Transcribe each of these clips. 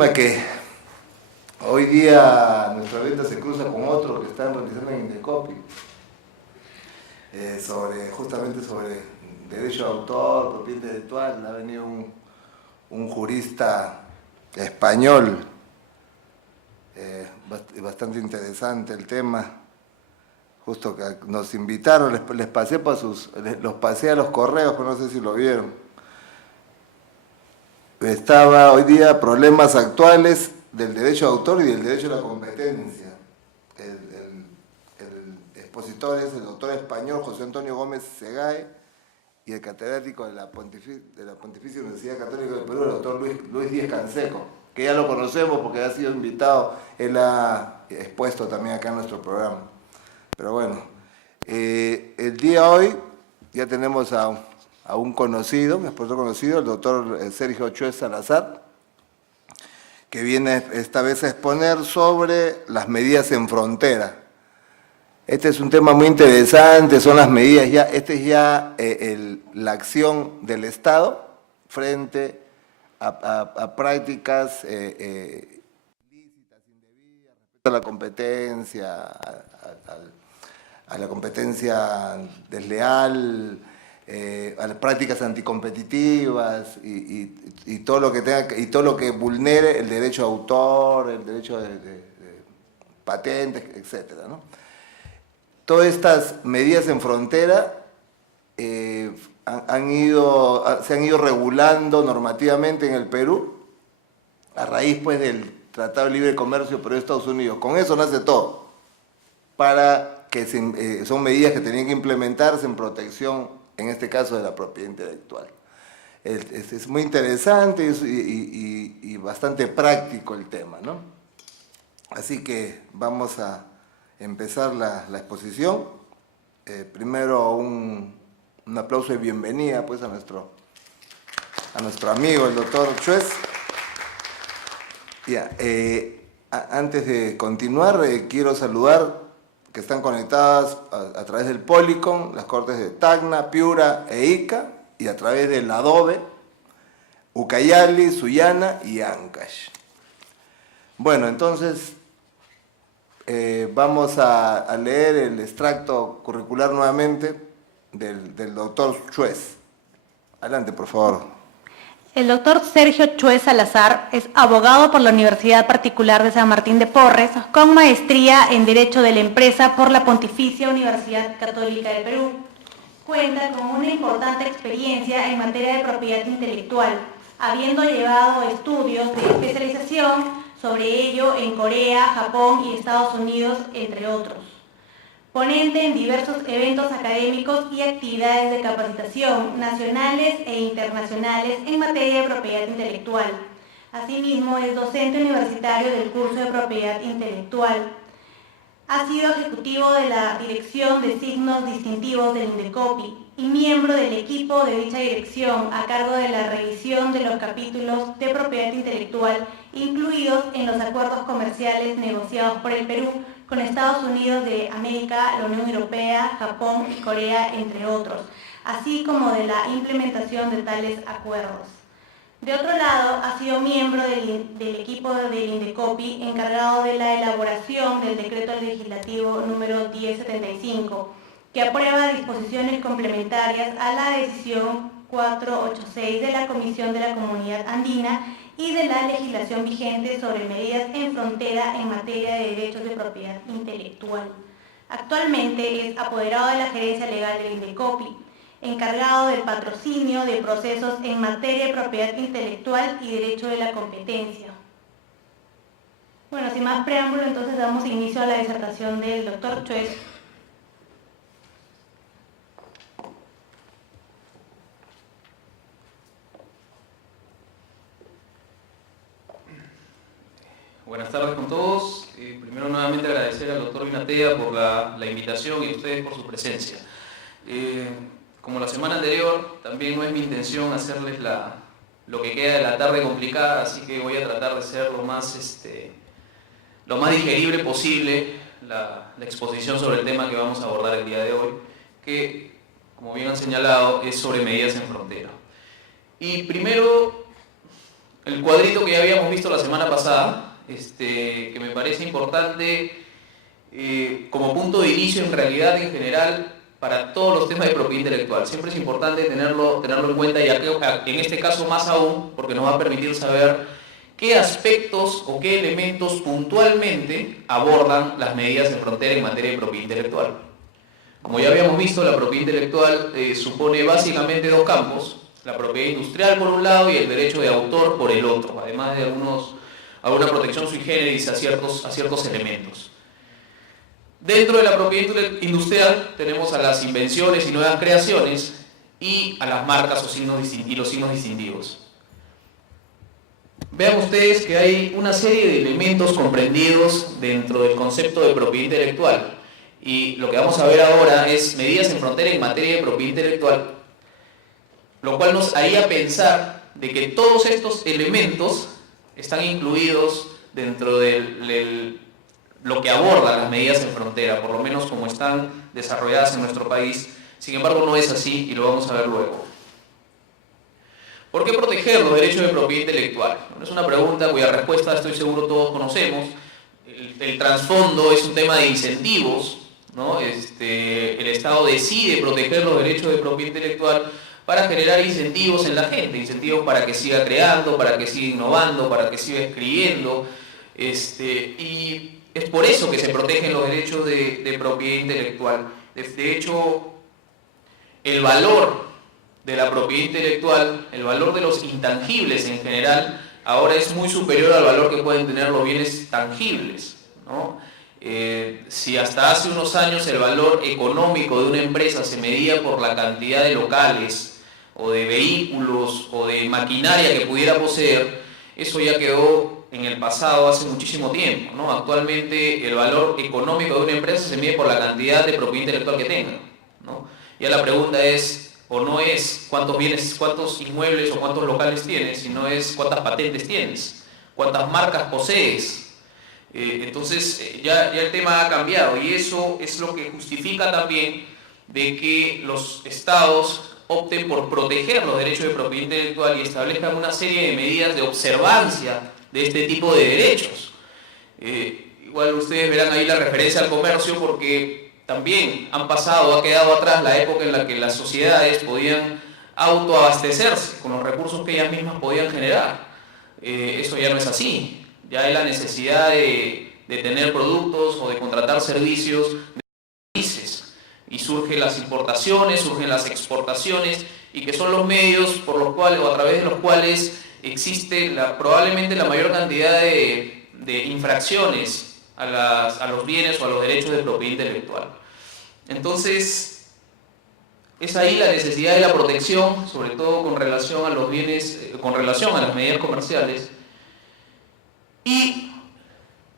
Lástima que hoy día nuestra venta se cruza con otro que están realizando en Indecopi, justamente sobre derecho de autor, propiedad intelectual. Ha venido un jurista español, bastante interesante el tema. Justo que nos invitaron, les pasé los pasé a los correos, pero no sé si lo vieron. Estaba hoy día problemas actuales del derecho de autor y del derecho a la competencia. El expositor es el doctor español José Antonio Gómez Segae y el catedrático de la Pontificia Universidad Católica del Perú, el doctor Luis Díez Canseco, que ya lo conocemos porque ha sido invitado, él ha expuesto también acá en nuestro programa. Pero bueno, el día de hoy ya tenemos a un conocido, mi expositor conocido, el doctor Sergio Chuez Salazar, que viene esta vez a exponer sobre las medidas en frontera. Este es un tema muy interesante, son las medidas ya, la acción del Estado frente a prácticas ilícitas, indebidas, respecto a la competencia, a la competencia desleal, a las prácticas anticompetitivas y todo lo que vulnere el derecho de autor, el derecho de patentes, etcétera, ¿no? Todas estas medidas en frontera se han ido regulando normativamente en el Perú a raíz pues del Tratado de Libre Comercio Perú-Estados Unidos. Con eso nace todo, para que son medidas que tenían que implementarse en protección, en este caso, de la propiedad intelectual. Es muy interesante y bastante práctico el tema, ¿no? Así que vamos a empezar la exposición. Primero un aplauso de bienvenida pues, a nuestro amigo, el doctor Chuez. Antes de continuar, quiero saludar que están conectadas a través del Polycom, las cortes de Tacna, Piura e Ica, y a través del Adobe, Ucayali, Sullana y Ancash. Bueno, entonces vamos a leer el extracto curricular nuevamente del doctor Chuez. Adelante, por favor. El doctor Sergio Chuez Salazar es abogado por la Universidad Particular de San Martín de Porres, con maestría en Derecho de la Empresa por la Pontificia Universidad Católica del Perú. Cuenta con una importante experiencia en materia de propiedad intelectual, habiendo llevado estudios de especialización sobre ello en Corea, Japón y Estados Unidos, entre otros. Ponente en diversos eventos académicos y actividades de capacitación nacionales e internacionales en materia de propiedad intelectual. Asimismo, es docente universitario del curso de propiedad intelectual. Ha sido ejecutivo de la Dirección de Signos Distintivos del Indecopi y miembro del equipo de dicha dirección a cargo de la revisión de los capítulos de propiedad intelectual incluidos en los acuerdos comerciales negociados por el Perú con Estados Unidos de América, la Unión Europea, Japón y Corea, entre otros, así como de la implementación de tales acuerdos. De otro lado, ha sido miembro del equipo del Indecopi encargado de la elaboración del Decreto Legislativo número 1075, que aprueba disposiciones complementarias a la decisión 486 de la Comisión de la Comunidad Andina y de la legislación vigente sobre medidas en frontera en materia de derechos de propiedad intelectual. Actualmente es apoderado de la gerencia legal del Indecopi, encargado del patrocinio de procesos en materia de propiedad intelectual y derecho de la competencia. Bueno, sin más preámbulo, entonces damos inicio a la disertación del doctor Chuez. Buenas tardes con todos. Primero nuevamente agradecer al doctor Vinatea por la invitación y a ustedes por su presencia. Como la semana anterior, también no es mi intención hacerles lo que queda de la tarde complicada, así que voy a tratar de ser lo más digerible posible la exposición sobre el tema que vamos a abordar el día de hoy, que, como bien han señalado, es sobre medidas en frontera. Y primero el cuadrito que ya habíamos visto la semana pasada, que me parece importante como punto de inicio en realidad en general para todos los temas de propiedad intelectual. Siempre es importante tenerlo en cuenta, y en este caso más aún, porque nos va a permitir saber qué aspectos o qué elementos puntualmente abordan las medidas de frontera en materia de propiedad intelectual. Como ya habíamos visto, la propiedad intelectual supone básicamente dos campos: la propiedad industrial por un lado y el derecho de autor por el otro, además de alguna protección sui generis a ciertos elementos. Dentro de la propiedad industrial tenemos a las invenciones y nuevas creaciones y a las marcas y los signos distintivos. Vean ustedes que hay una serie de elementos comprendidos dentro del concepto de propiedad intelectual, y lo que vamos a ver ahora es medidas en frontera en materia de propiedad intelectual, lo cual nos haría pensar de que todos estos elementos están incluidos dentro de lo que aborda las medidas en frontera, por lo menos como están desarrolladas en nuestro país. Sin embargo, no es así, y lo vamos a ver luego. ¿Por qué proteger los derechos de propiedad intelectual? Bueno, es una pregunta cuya respuesta estoy seguro todos conocemos. El trasfondo es un tema de incentivos, ¿no? El Estado decide proteger los derechos de propiedad intelectual para generar incentivos en la gente, incentivos para que siga creando, para que siga innovando, para que siga escribiendo, y es por eso que se protegen los derechos de propiedad intelectual. De hecho, el valor de la propiedad intelectual, el valor de los intangibles en general, ahora es muy superior al valor que pueden tener los bienes tangibles, ¿no? Si hasta hace unos años el valor económico de una empresa se medía por la cantidad de locales o de vehículos o de maquinaria que pudiera poseer, eso ya quedó en el pasado hace muchísimo tiempo, ¿no? Actualmente el valor económico de una empresa se mide por la cantidad de propiedad intelectual que tenga, ¿no? Ya la pregunta es, o no es cuántos bienes, cuántos inmuebles o cuántos locales tienes, sino es cuántas patentes tienes, cuántas marcas posees. Entonces ya el tema ha cambiado, y eso es lo que justifica también de que los estados opten por proteger los derechos de propiedad intelectual y establezcan una serie de medidas de observancia de este tipo de derechos. Igual ustedes verán ahí la referencia al comercio, porque también ha quedado atrás la época en la que las sociedades podían autoabastecerse con los recursos que ellas mismas podían generar. Eso ya no es así. Ya hay la necesidad de tener productos o de contratar servicios de países, y surgen las importaciones, surgen las exportaciones, y que son los medios por los cuales, o a través de los cuales existe probablemente la mayor cantidad de infracciones a los bienes o a los derechos de propiedad intelectual. Entonces, es ahí la necesidad de la protección, sobre todo con relación a los bienes, con relación a las medidas comerciales. Y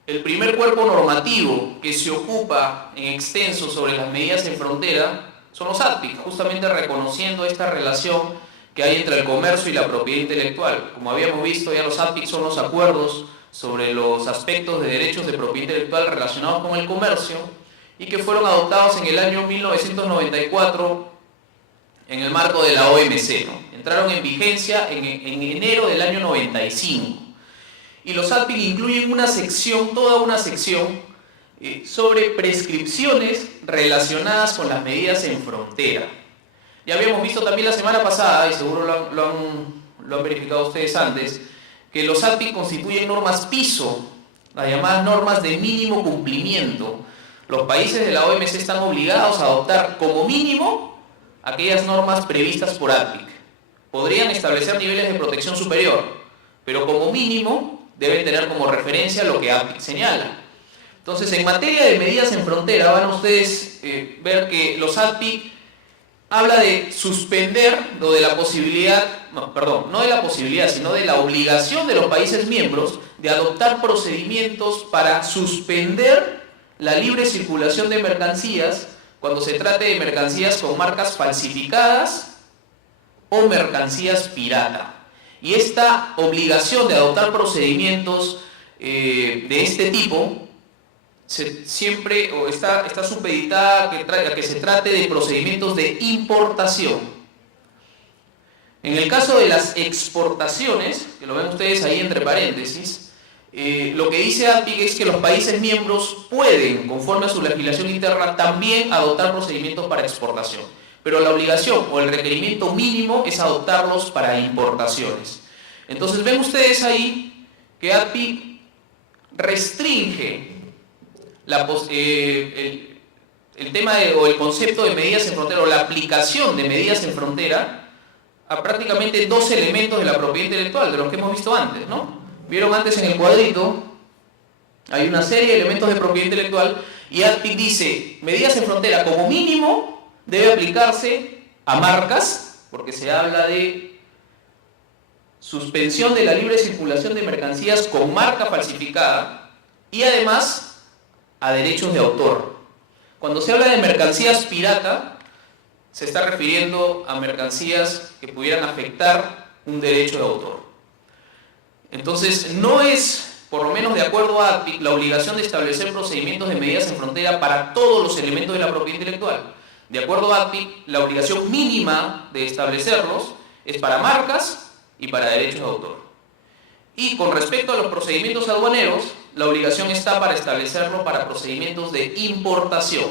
el primer cuerpo normativo que se ocupa en extenso sobre las medidas en frontera son los ATPIC, justamente reconociendo esta relación que hay entre el comercio y la propiedad intelectual. Como habíamos visto, ya los ATPIC son los acuerdos sobre los aspectos de derechos de propiedad intelectual relacionados con el comercio, y que fueron adoptados en el año 1994 en el marco de la OMC, ¿no? Entraron en vigencia en enero del año 95. Y los ATPIC incluyen toda una sección sobre prescripciones relacionadas con las medidas en frontera. Ya habíamos visto también la semana pasada, y seguro lo han verificado ustedes antes, que los ATPIC constituyen normas piso, las llamadas normas de mínimo cumplimiento. Los países de la OMC están obligados a adoptar como mínimo aquellas normas previstas por ATPIC. Podrían establecer niveles de protección superior, pero como mínimo deben tener como referencia lo que ATPIC señala. Entonces, en materia de medidas en frontera, van a ustedes ver que los ATPIC habla de suspender lo de la posibilidad, no de la posibilidad, sino de la obligación de los países miembros de adoptar procedimientos para suspender la libre circulación de mercancías cuando se trate de mercancías con marcas falsificadas o mercancías pirata. Y esta obligación de adoptar procedimientos de este tipo está supeditada a que se trate de procedimientos de importación. En el caso de las exportaciones, que lo ven ustedes ahí entre paréntesis, lo que dice ADPIC es que los países miembros pueden, conforme a su legislación interna, también adoptar procedimientos para exportación. Pero la obligación o el requerimiento mínimo es adoptarlos para importaciones. Entonces ven ustedes ahí que ADPIC restringe el tema o el concepto de medidas en frontera o la aplicación de medidas en frontera a prácticamente dos elementos de la propiedad intelectual, de los que hemos visto antes, ¿no? Vieron antes en el cuadrito, hay una serie de elementos de propiedad intelectual y ADPIC dice, medidas en frontera como mínimo debe aplicarse a marcas, porque se habla de suspensión de la libre circulación de mercancías con marca falsificada y además a derechos de autor. Cuando se habla de mercancías pirata, se está refiriendo a mercancías que pudieran afectar un derecho de autor. Entonces, no es, por lo menos de acuerdo a ADPIC, la obligación de establecer procedimientos de medidas en frontera para todos los elementos de la propiedad intelectual. De acuerdo a ADPIC, la obligación mínima de establecerlos es para marcas y para derechos de autor. Y con respecto a los procedimientos aduaneros, la obligación está para establecerlo para procedimientos de importación.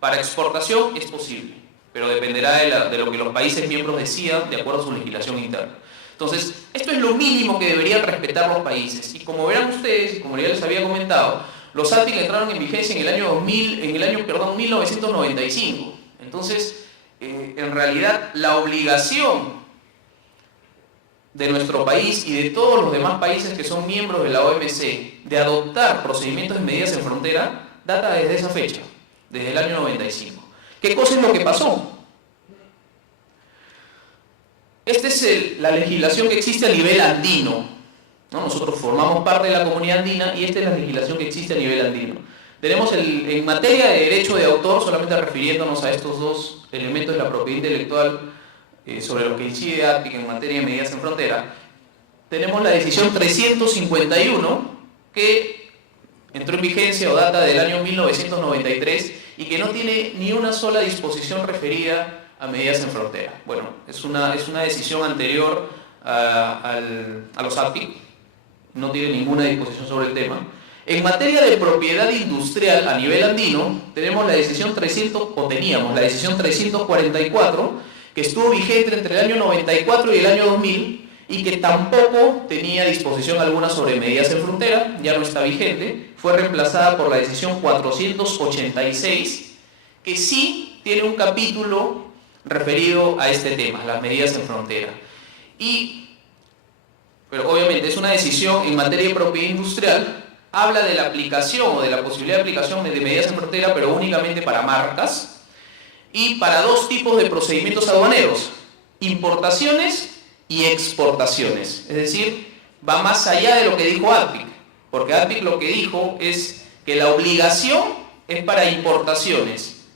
Para exportación es posible, pero dependerá de lo que los países miembros decidan de acuerdo a su legislación interna. Entonces, esto es lo mínimo que deberían respetar los países. Y como verán ustedes, y como ya les había comentado, los ADPIC entraron en vigencia en el año 1995. Entonces, en realidad, la obligación de nuestro país y de todos los demás países que son miembros de la OMC de adoptar procedimientos de medidas en frontera data desde esa fecha, desde el año 95. ¿Qué cosa es lo que pasó? Esta es la legislación que existe a nivel andino, ¿no? Nosotros formamos parte de la comunidad andina y esta es la legislación que existe a nivel andino. Tenemos en materia de derecho de autor, solamente refiriéndonos a estos dos elementos de la propiedad intelectual sobre lo que incide ADPIC en materia de medidas en frontera, tenemos la decisión 351 que entró en vigencia o data del año 1993 y que no tiene ni una sola disposición referida a medidas en frontera. Bueno, es una decisión anterior a los ADPIC, no tiene ninguna disposición sobre el tema. En materia de propiedad industrial a nivel andino, tenemos la decisión 344, que estuvo vigente entre el año 94 y el año 2000 y que tampoco tenía disposición alguna sobre medidas en frontera, ya no está vigente, fue reemplazada por la decisión 486, que sí tiene un capítulo referido a este tema, las medidas en frontera. Pero obviamente es una decisión en materia de propiedad industrial, habla de la aplicación o de la posibilidad de aplicación de medidas en frontera, pero únicamente para marcas y para dos tipos de procedimientos aduaneros, importaciones y exportaciones. Es decir, va más allá de lo que dijo ADPIC, porque ADPIC lo que dijo es que la obligación es para importaciones,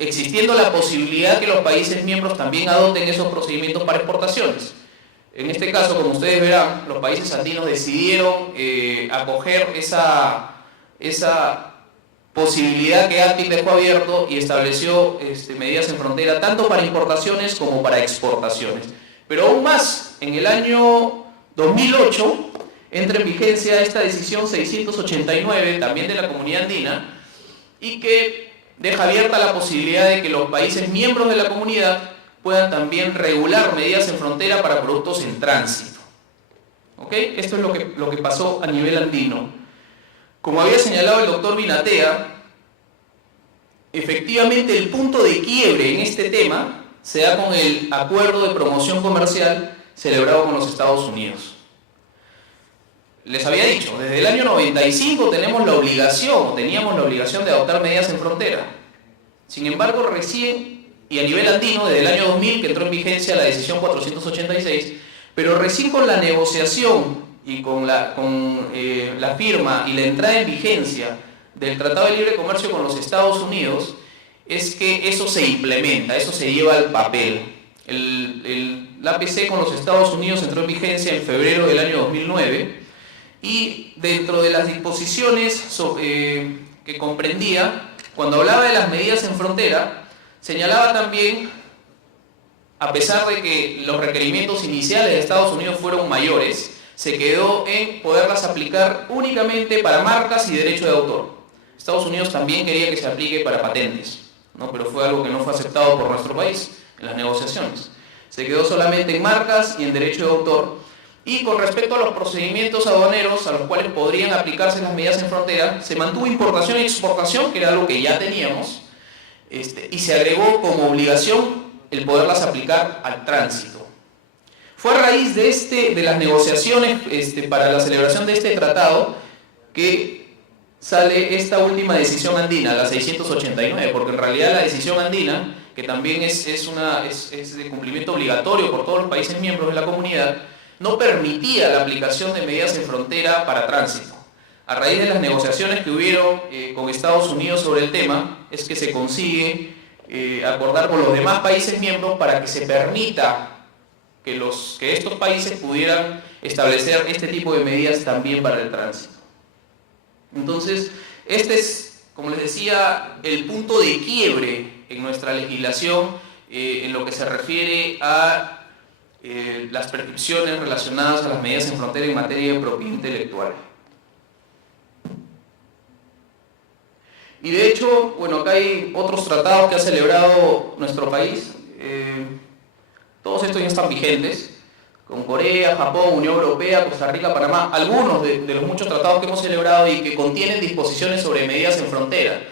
existiendo la posibilidad que los países miembros también adopten esos procedimientos para exportaciones. En este caso, como ustedes verán, los países andinos decidieron acoger esa posibilidad que ADPIC dejó abierto y estableció medidas en frontera tanto para importaciones como para exportaciones. Pero aún más, en el año 2008 entra en vigencia esta decisión 689, también de la Comunidad Andina, y que deja abierta la posibilidad de que los países miembros de la comunidad puedan también regular medidas en frontera para productos en tránsito. ¿Ok? Esto es lo que pasó a nivel andino. Como había señalado el doctor Vinatea, efectivamente el punto de quiebre en este tema se da con el acuerdo de promoción comercial celebrado con los Estados Unidos. Les había dicho, desde el año 95 teníamos la obligación de adoptar medidas en frontera. Sin embargo, recién, y a nivel andino, desde el año 2000 que entró en vigencia la decisión 486, pero recién con la negociación y con la firma y la entrada en vigencia del Tratado de Libre Comercio con los Estados Unidos, es que eso se implementa, eso se lleva al papel. El APC con los Estados Unidos entró en vigencia en febrero del año 2009 y dentro de las disposiciones que comprendía, cuando hablaba de las medidas en frontera, señalaba también a pesar de que los requerimientos iniciales de Estados Unidos fueron mayores, se quedó en poderlas aplicar únicamente para marcas y derecho de autor. Estados Unidos también quería que se aplique para patentes, ¿no? Pero fue algo que no fue aceptado por nuestro país en las negociaciones. Se quedó solamente en marcas y en derecho de autor. Y con respecto a los procedimientos aduaneros a los cuales podrían aplicarse las medidas en frontera, se mantuvo importación y exportación, que era algo que ya teníamos, y se agregó como obligación el poderlas aplicar al tránsito. Fue a raíz de las negociaciones para la celebración de este tratado que sale esta última decisión andina, la 689, porque en realidad la decisión andina, que también es de cumplimiento obligatorio por todos los países miembros de la comunidad, no permitía la aplicación de medidas en frontera para tránsito. A raíz de las negociaciones que hubieron con Estados Unidos sobre el tema, es que se consigue acordar con los demás países miembros para que se permita que estos países pudieran establecer este tipo de medidas también para el tránsito. Entonces, este es, como les decía, el punto de quiebre en nuestra legislación en lo que se refiere a las prescripciones relacionadas a las medidas en frontera en materia de propiedad intelectual. Y de hecho, bueno, acá hay otros tratados que ha celebrado nuestro país. Todos estos ya están vigentes, con Corea, Japón, Unión Europea, Costa Rica, Panamá, algunos de los muchos tratados que hemos celebrado y que contienen disposiciones sobre medidas en frontera,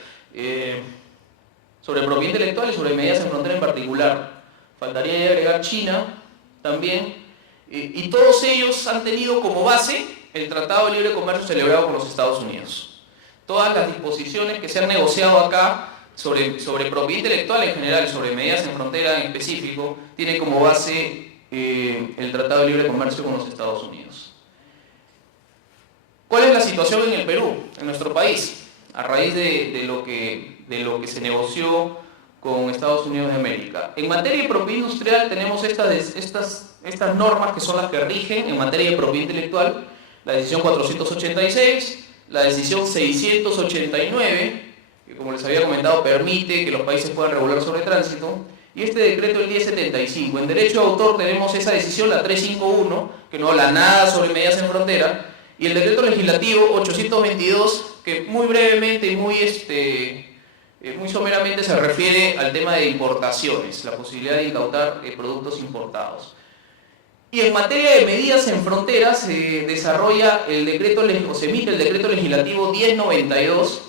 sobre propiedad intelectual y sobre medidas en frontera en particular. Faltaría ya agregar China también, y todos ellos han tenido como base el Tratado de Libre Comercio celebrado con los Estados Unidos. Todas las disposiciones que se han negociado acá sobre propiedad intelectual en general y sobre medidas en frontera en específico, tienen como base el Tratado de Libre Comercio con los Estados Unidos. ¿Cuál es la situación en el Perú, en nuestro país, a raíz de lo que se negoció con Estados Unidos de América? En materia de propiedad industrial tenemos estas normas que son las que rigen en materia de propiedad intelectual, la decisión 486, la decisión 689, que como les había comentado permite que los países puedan regular sobre tránsito, y este decreto el 1075. En derecho de autor tenemos esa decisión, la 351, que no habla nada sobre medidas en frontera, y el decreto legislativo 822, que muy brevemente y muy someramente se refiere al tema de importaciones, la posibilidad de incautar productos importados. Y en materia de medidas en fronteras se desarrolla se emite el decreto legislativo 1092.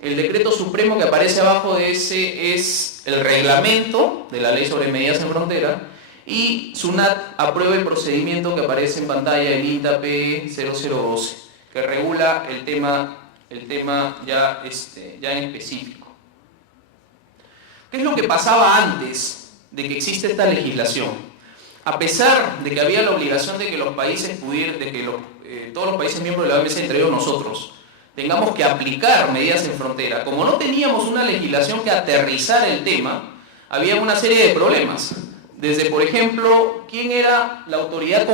El decreto supremo que aparece abajo de ese es el reglamento de la ley sobre medidas en frontera, y SUNAT aprueba el procedimiento que aparece en pantalla, el INTA P0012, que regula el tema ya en específico. ¿Qué es lo que pasaba antes de que existe esta legislación? A pesar de que había la obligación de que los países todos los países miembros de la OMC, entre ellos nosotros, tengamos que aplicar medidas en frontera, como no teníamos una legislación que aterrizara el tema, había una serie de problemas. Desde, por ejemplo, ¿quién era la autoridad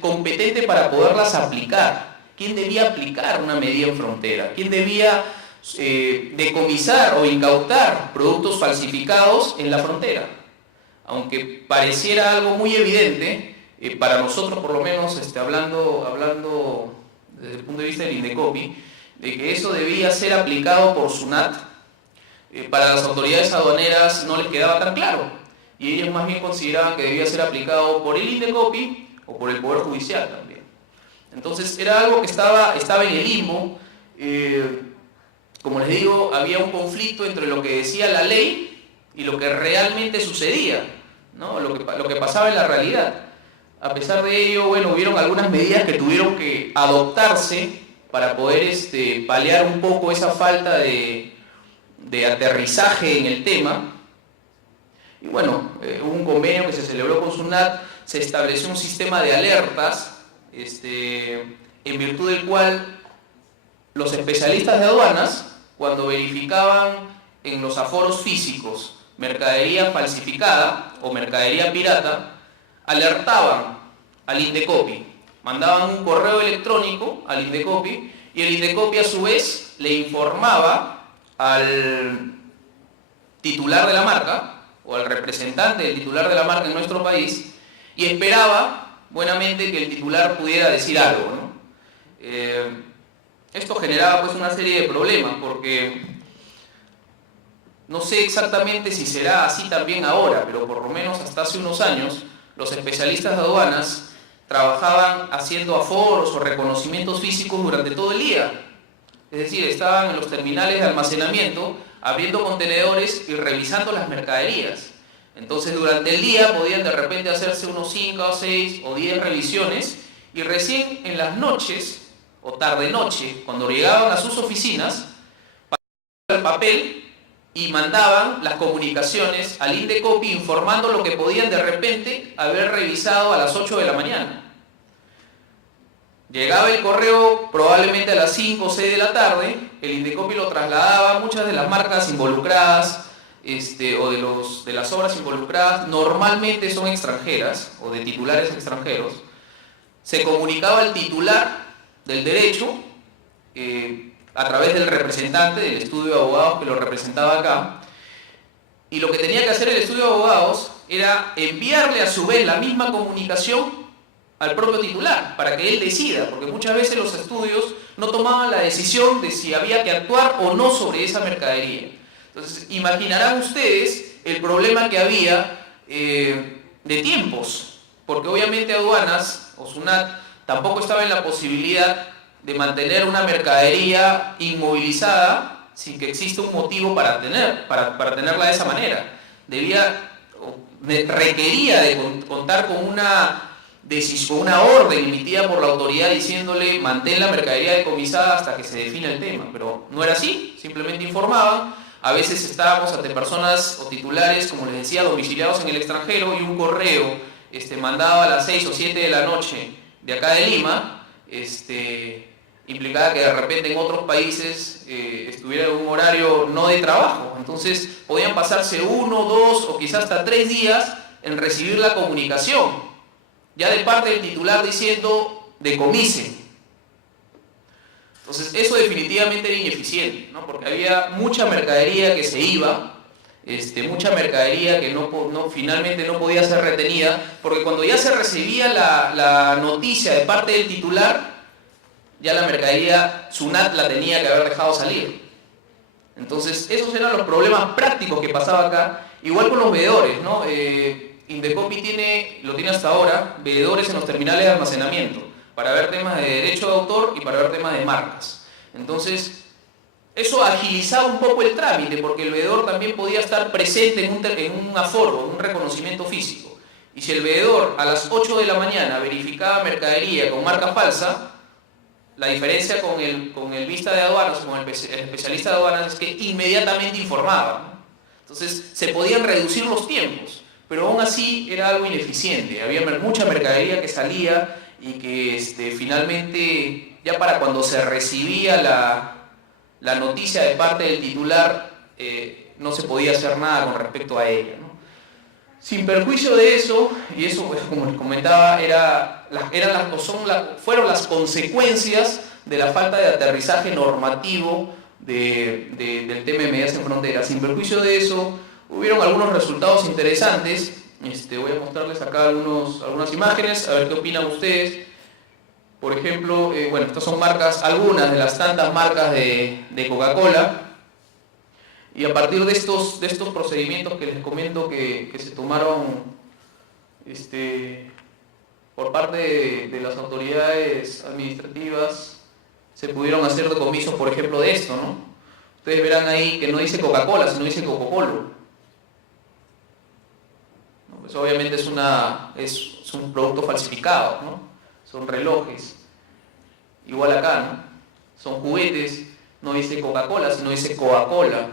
competente para poderlas aplicar? ¿Quién debía aplicar una medida en frontera? ¿Quién debía decomisar o incautar productos falsificados en la frontera? Aunque pareciera algo muy evidente, para nosotros por lo menos, hablando desde el punto de vista del INDECOPI, de que eso debía ser aplicado por SUNAT, para las autoridades aduaneras no les quedaba tan claro, y ellos más bien consideraban que debía ser aplicado por el INDECOPI o por el Poder Judicial también. Entonces era algo que estaba en el limbo. Como les digo, había un conflicto entre lo que decía la ley y lo que realmente sucedía, ¿no? Lo que pasaba en la realidad. A pesar de ello, bueno, hubieron algunas medidas que tuvieron que adoptarse para poder paliar un poco esa falta de aterrizaje en el tema. Y bueno, hubo un convenio que se celebró con SUNAT, se estableció un sistema de alertas, en virtud del cual los especialistas de aduanas, cuando verificaban en los aforos físicos mercadería falsificada o mercadería pirata, alertaban al INDECOPI, mandaban un correo electrónico al INDECOPI, y el INDECOPI a su vez le informaba al titular de la marca o al representante del titular de la marca en nuestro país y esperaba buenamente que el titular pudiera decir algo, ¿no? Esto generaba pues una serie de problemas porque no sé exactamente si será así también ahora, pero por lo menos hasta hace unos años los especialistas de aduanas trabajaban haciendo aforos o reconocimientos físicos durante todo el día. Es decir, estaban en los terminales de almacenamiento abriendo contenedores y revisando las mercaderías. Entonces durante el día podían de repente hacerse unos 5 o 6 o 10 revisiones y recién en las noches o tarde-noche, cuando llegaban a sus oficinas, pasaban el papel y mandaban las comunicaciones al Indecopi informando lo que podían de repente haber revisado a las 8 de la mañana. Llegaba el correo probablemente a las 5 o 6 de la tarde, el Indecopi lo trasladaba, muchas de las marcas involucradas o de las obras involucradas normalmente son extranjeras o de titulares extranjeros. Se comunicaba al titular del derecho a través del representante del estudio de abogados que lo representaba acá, y lo que tenía que hacer el estudio de abogados era enviarle a su vez la misma comunicación al propio titular, para que él decida, porque muchas veces los estudios no tomaban la decisión de si había que actuar o no sobre esa mercadería. Entonces, imaginarán ustedes el problema que había de tiempos, porque obviamente aduanas o SUNAT tampoco estaba en la posibilidad de mantener una mercadería inmovilizada sin que exista un motivo para tenerla de esa manera. Requería de contar con una orden emitida por la autoridad diciéndole mantén la mercadería decomisada hasta que se defina el tema, pero no era así, simplemente informaban. A veces estábamos ante personas o titulares, como les decía, domiciliados en el extranjero, y un correo mandado a las 6 o 7 de la noche de acá de Lima, implicaba que de repente en otros países estuviera en un horario no de trabajo. Entonces podían pasarse 1, 2 o quizás hasta 3 días en recibir la comunicación ya de parte del titular diciendo decomisen. Entonces eso definitivamente era ineficiente, ¿no? Porque había mucha mercadería que se iba, mucha mercadería que finalmente no podía ser retenida, porque cuando ya se recibía la noticia de parte del titular, ya la mercadería SUNAT la tenía que haber dejado salir. Entonces esos eran los problemas prácticos que pasaba acá, igual con los veedores, ¿no? Indecopi lo tiene hasta ahora, veedores en los terminales de almacenamiento, para ver temas de derecho de autor y para ver temas de marcas. Entonces, eso agilizaba un poco el trámite, porque el veedor también podía estar presente en un aforo, en un reconocimiento físico. Y si el veedor a las 8 de la mañana verificaba mercadería con marca falsa, la diferencia con el vista de aduanas, con el especialista de aduanas, es que inmediatamente informaba, ¿no? Entonces, se podían reducir los tiempos, pero aún así era algo ineficiente. Había mucha mercadería que salía y que finalmente, ya para cuando se recibía la noticia de parte del titular, no se podía hacer nada con respecto a ella, ¿no? Sin perjuicio de eso, y eso pues, como les comentaba, fueron las consecuencias de la falta de aterrizaje normativo del tema de medidas en frontera. Sin perjuicio de eso, hubieron algunos resultados interesantes. Voy a mostrarles acá algunas imágenes, a ver qué opinan ustedes. Por ejemplo, estas son algunas de las tantas marcas de Coca-Cola. Y a partir de estos procedimientos que les comento que se tomaron por parte de las autoridades administrativas, se pudieron hacer decomisos, por ejemplo, de esto, ¿no? Ustedes verán ahí que no dice Coca-Cola, sino dice Coca-Cola. Pues obviamente es un producto falsificado, ¿no? Son relojes. Igual acá, ¿no? Son juguetes, no dice Coca-Cola, sino dice Coca-Cola.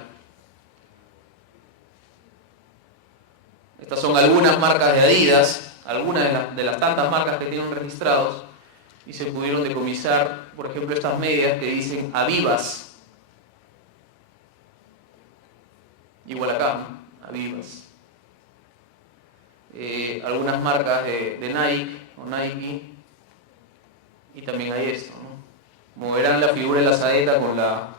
Estas son algunas marcas de Adidas, algunas de las tantas marcas que tienen registrados, y se pudieron decomisar, por ejemplo, estas medias que dicen Avivas. Igual acá, ¿no? Avivas. Algunas marcas de Nike o Nike, y también hay esto, ¿no? Como verán, la figura de la saeta con la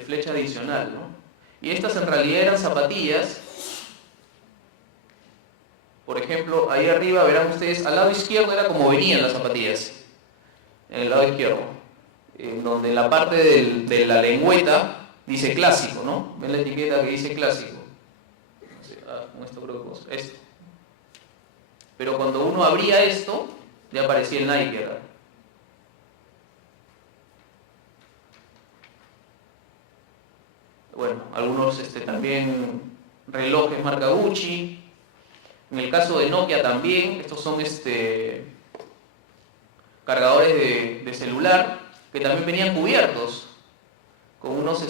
flecha adicional, ¿no? Y estas en realidad eran zapatillas. Por ejemplo, ahí arriba verán ustedes, al lado izquierdo era como venían las zapatillas, en el lado izquierdo, en donde en la parte de la lengüeta dice clásico, ¿no? Ven la etiqueta que dice clásico. No sé, con esto creo que esto. Pero cuando uno abría esto, ya aparecía el Nike acá. Bueno, algunos también relojes marca Gucci. En el caso de Nokia también, estos son cargadores de celular que también venían cubiertos con unas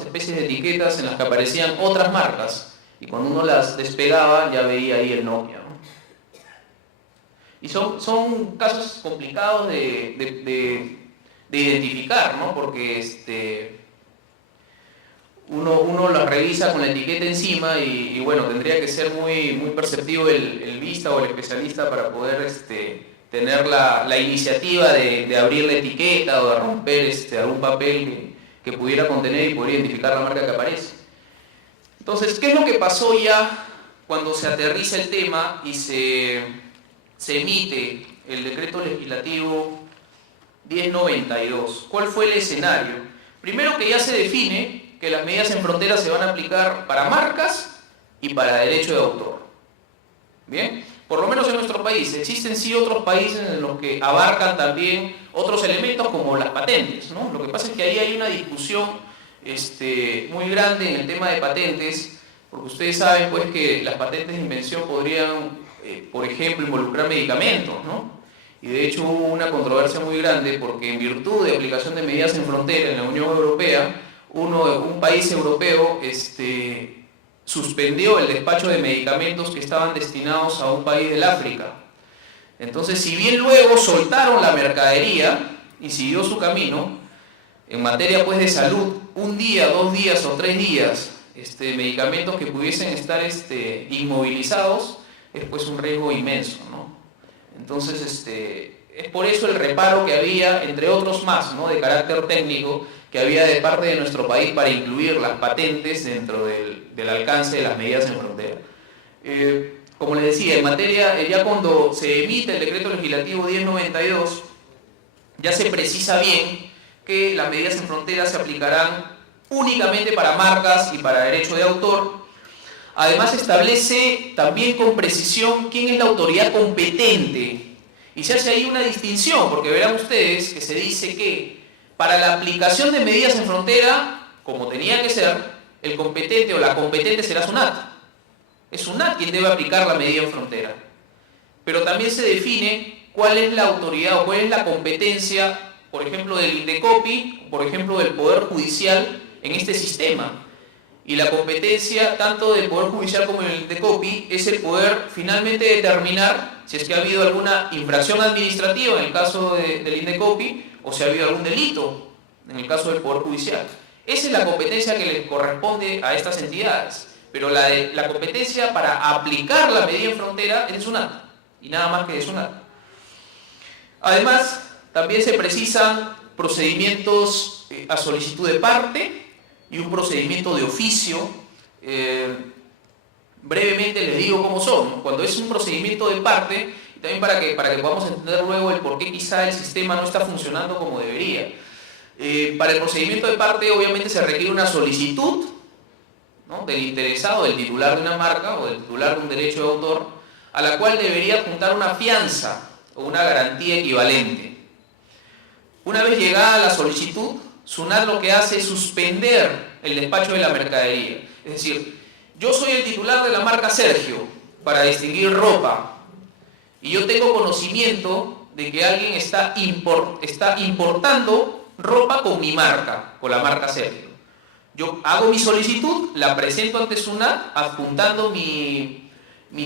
especies de etiquetas en las que aparecían otras marcas, y cuando uno las despegaba ya veía ahí el Nokia, ¿no? Y son casos complicados de identificar, ¿no? Porque uno las revisa con la etiqueta encima y bueno, tendría que ser muy, muy perceptivo el vista o el especialista para poder tener la iniciativa de abrir la etiqueta o de romper algún papel que pudiera contener y poder identificar la marca que aparece. Entonces, ¿qué es lo que pasó ya cuando se aterriza el tema y se emite el decreto legislativo 1092? ¿Cuál fue el escenario? Primero, que ya se define que las medidas en frontera se van a aplicar para marcas y para derecho de autor. ¿Bien? Por lo menos en nuestro país. Existen sí otros países en los que abarcan también otros elementos como las patentes, ¿no? Lo que pasa es que ahí hay una discusión muy grande en el tema de patentes, porque ustedes saben pues que las patentes de invención podrían, por ejemplo, involucrar medicamentos, ¿no? Y de hecho hubo una controversia muy grande porque en virtud de aplicación de medidas en frontera en la Unión Europea, un país europeo suspendió el despacho de medicamentos que estaban destinados a un país del África. Entonces, si bien luego soltaron la mercadería y siguió su camino, en materia pues de salud, un día, 2 días o 3 días, medicamentos que pudiesen estar inmovilizados, es pues un riesgo inmenso, ¿no? Entonces, es por eso el reparo que había, entre otros más, ¿no?, de carácter técnico, que había de parte de nuestro país para incluir las patentes dentro del alcance de las medidas en frontera. Como les decía, en materia, ya cuando se emite el decreto legislativo 1092, ya se precisa bien que las medidas en frontera se aplicarán únicamente para marcas y para derecho de autor. Además, establece también con precisión quién es la autoridad competente. Y se hace ahí una distinción, porque verán ustedes que se dice que para la aplicación de medidas en frontera, como tenía que ser, el competente o la competente será SUNAT. Es SUNAT quien debe aplicar la medida en frontera. Pero también se define cuál es la autoridad o cuál es la competencia, por ejemplo, del INDECOPI, por ejemplo, del Poder Judicial en este sistema. Y la competencia tanto del Poder Judicial como del INDECOPI es el poder finalmente determinar si es que ha habido alguna infracción administrativa en el caso del INDECOPI o si ha habido algún delito en el caso del Poder Judicial. Esa es la competencia que les corresponde a estas entidades. Pero la competencia para aplicar la medida en frontera es de SUNAT, y nada más que de SUNAT. Además, también se precisan procedimientos a solicitud de parte y un procedimiento de oficio. Brevemente les digo cómo son. Cuando es un procedimiento de parte, y también para que podamos entender luego el por qué quizá el sistema no está funcionando como debería. Para el procedimiento de parte, obviamente se requiere una solicitud, ¿no?, del interesado, del titular de una marca o del titular de un derecho de autor, a la cual debería juntar una fianza o una garantía equivalente. Una vez llegada la solicitud, SUNAT lo que hace es suspender el despacho de la mercadería. Es decir, yo soy el titular de la marca Sergio para distinguir ropa y yo tengo conocimiento de que alguien está importando ropa con mi marca, con la marca Sergio. Yo hago mi solicitud, la presento ante SUNAT adjuntando mi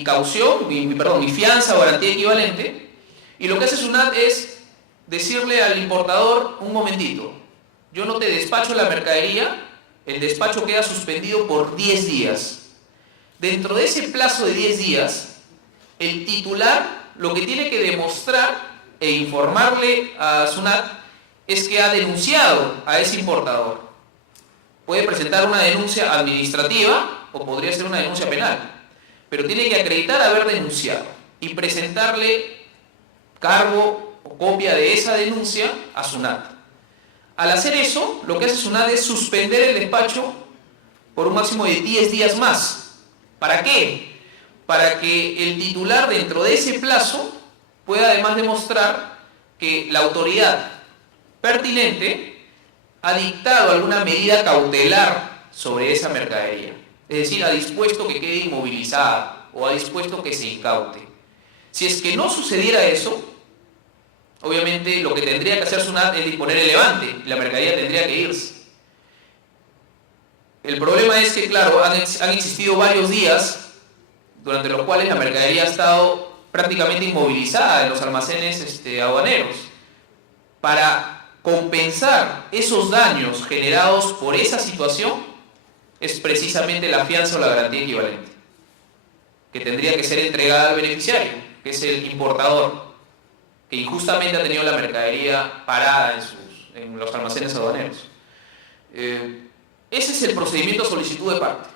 caución, mi fianza o garantía equivalente, y lo que hace SUNAT es decirle al importador: un momentito, yo no te despacho la mercadería, el despacho queda suspendido por 10 días. Dentro de ese plazo de 10 días, el titular lo que tiene que demostrar e informarle a SUNAT es que ha denunciado a ese importador. Puede presentar una denuncia administrativa o podría ser una denuncia penal, pero tiene que acreditar haber denunciado y presentarle cargo o copia de esa denuncia a SUNAT. Al hacer eso, lo que hace SUNAT es suspender el despacho por un máximo de 10 días más. ¿Para qué? Para que el titular dentro de ese plazo pueda además demostrar que la autoridad pertinente ha dictado alguna medida cautelar sobre esa mercadería. Es decir, ha dispuesto que quede inmovilizada o ha dispuesto que se incaute. Si es que no sucediera eso, obviamente lo que tendría que hacer SUNAT es disponer el levante y la mercadería tendría que irse. El problema es que, claro, han existido varios días durante los cuales la mercadería ha estado prácticamente inmovilizada en los almacenes aduaneros. Para compensar esos daños generados por esa situación es precisamente la fianza o la garantía equivalente, que tendría que ser entregada al beneficiario, que es el importador, que injustamente ha tenido la mercadería parada en los almacenes aduaneros. Ese es el procedimiento de solicitud de parte.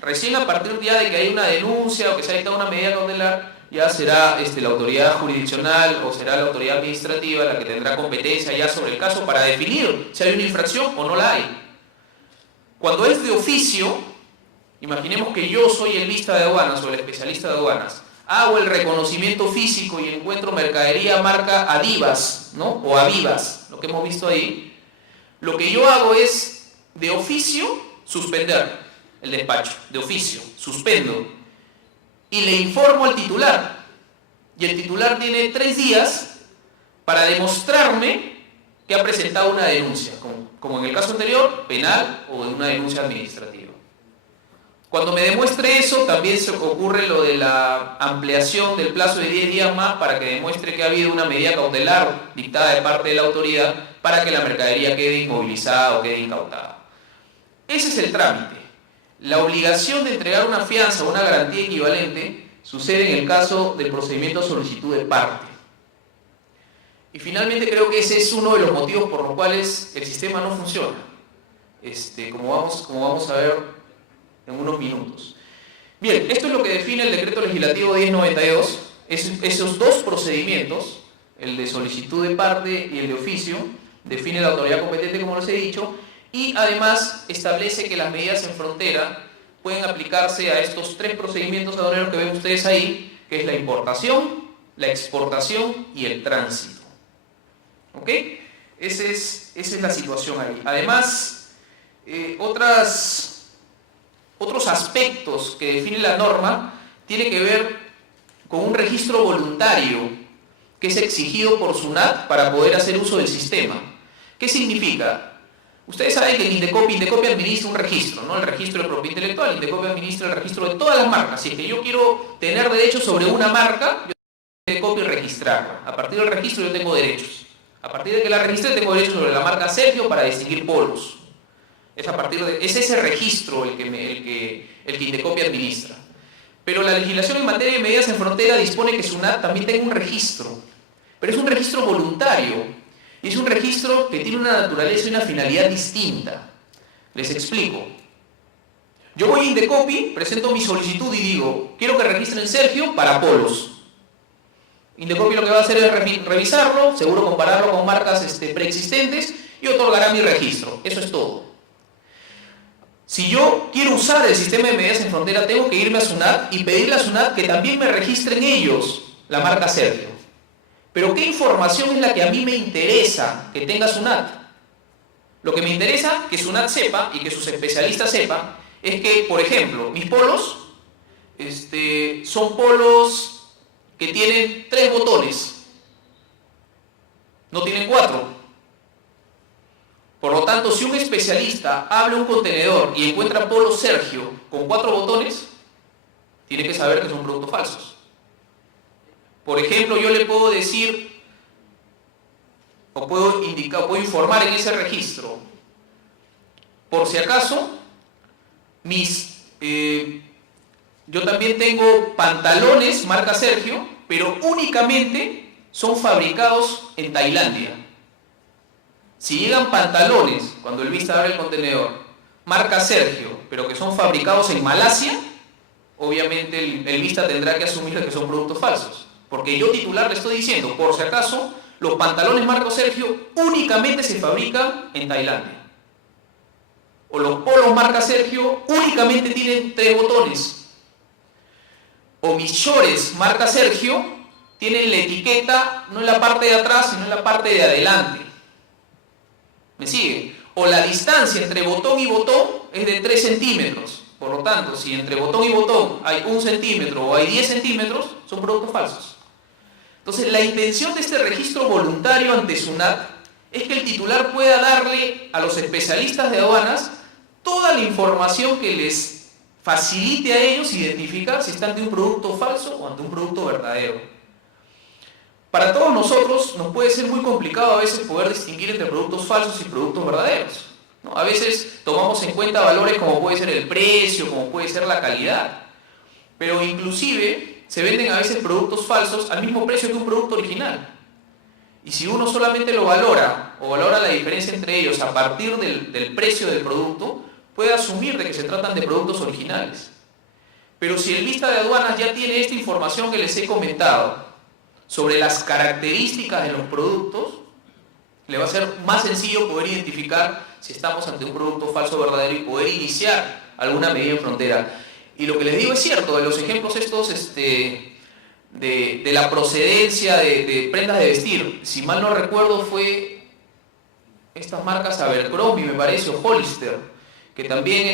Recién a partir ya de que hay una denuncia o que se ha dictado una medida cautelar, ya será la autoridad jurisdiccional o será la autoridad administrativa la que tendrá competencia ya sobre el caso para definir si hay una infracción o no la hay. Cuando es de oficio, imaginemos que yo soy el lista de aduanas o el especialista de aduanas, hago el reconocimiento físico y encuentro mercadería marca Adivas, ¿no? O Avivas, lo que hemos visto ahí. Lo que yo hago es, de oficio, suspender el despacho, de oficio, suspendo, y le informo al titular. Y el titular tiene 3 días para demostrarme que ha presentado una denuncia, como en el caso anterior, penal o de una denuncia administrativa. Cuando me demuestre eso, también se ocurre lo de la ampliación del plazo de 10 días más para que demuestre que ha habido una medida cautelar dictada de parte de la autoridad para que la mercadería quede inmovilizada o quede incautada. Ese es el trámite. La obligación de entregar una fianza o una garantía equivalente sucede en el caso del procedimiento de solicitud de parte. Y finalmente creo que ese es uno de los motivos por los cuales el sistema no funciona, como vamos a ver en unos minutos. Bien, esto es lo que define el decreto legislativo 1092, esos dos procedimientos, el de solicitud de parte y el de oficio, define la autoridad competente, como les he dicho, y además establece que las medidas en frontera pueden aplicarse a estos 3 procedimientos aduaneros que ven ustedes ahí, que es la importación, la exportación y el tránsito. ¿Ok? Esa es la situación ahí. Además, otros aspectos que define la norma tiene que ver con un registro voluntario que es exigido por SUNAT para poder hacer uso del sistema. ¿Qué significa? Ustedes saben que el Indecopi administra un registro, ¿no? El registro de propiedad intelectual. El Indecopi administra el registro de todas las marcas. Si es que yo quiero tener derechos sobre una marca, yo tengo que Indecopi registrarla. A partir del registro yo tengo derechos. A partir de que la registré tengo derechos sobre la marca Sergio para distinguir polos. Es ese registro el que Indecopi administra. Pero la legislación en materia de medidas en frontera dispone que SUNAT también tenga un registro. Pero es un registro voluntario. Y es un registro que tiene una naturaleza y una finalidad distinta. Les explico. Yo voy a Indecopi, presento mi solicitud y digo, quiero que registren Sergio para polos. Indecopi lo que va a hacer es revisarlo, seguro compararlo con marcas preexistentes y otorgará mi registro. Eso es todo. Si yo quiero usar el sistema de medidas en frontera, tengo que irme a SUNAT y pedirle a SUNAT que también me registren ellos la marca Sergio. Pero ¿qué información es la que a mí me interesa que tenga SUNAT? Lo que me interesa que SUNAT sepa y que sus especialistas sepan es que, por ejemplo, mis polos son polos que tienen 3 botones, no tienen 4. Por lo tanto, si un especialista abre un contenedor y encuentra polos Sergio con 4 botones, tiene que saber que son productos falsos. Por ejemplo, yo le puedo decir, o puedo indicar, o puedo informar en ese registro, por si acaso, yo también tengo pantalones marca Sergio, pero únicamente son fabricados en Tailandia. Si llegan pantalones, cuando el Vista abre el contenedor, marca Sergio, pero que son fabricados en Malasia, obviamente el Vista tendrá que asumir que son productos falsos. Porque yo, titular, le estoy diciendo, por si acaso, los pantalones marca Sergio únicamente se fabrican en Tailandia. O los polos marca Sergio únicamente tienen 3 botones. O mis shorts marca Sergio tienen la etiqueta no en la parte de atrás, sino en la parte de adelante. ¿Me sigue? O la distancia entre botón y botón es de 3 centímetros. Por lo tanto, si entre botón y botón hay 1 centímetro o hay 10 centímetros, son productos falsos. Entonces, la intención de este registro voluntario ante SUNAT es que el titular pueda darle a los especialistas de aduanas toda la información que les facilite a ellos identificar si están ante un producto falso o ante un producto verdadero. Para todos nosotros nos puede ser muy complicado a veces poder distinguir entre productos falsos y productos verdaderos, ¿no? A veces tomamos en cuenta valores como puede ser el precio, como puede ser la calidad, pero inclusive se venden a veces productos falsos al mismo precio que un producto original. Y si uno solamente lo valora o valora la diferencia entre ellos a partir del precio del producto, puede asumir de que se tratan de productos originales. Pero si el Vista de Aduanas ya tiene esta información que les he comentado sobre las características de los productos, le va a ser más sencillo poder identificar si estamos ante un producto falso o verdadero y poder iniciar alguna medida en frontera. Y lo que les digo es cierto, de los ejemplos estos de la procedencia de prendas de vestir, si mal no recuerdo fue estas marcas Abercrombie, me parece, o Hollister, que también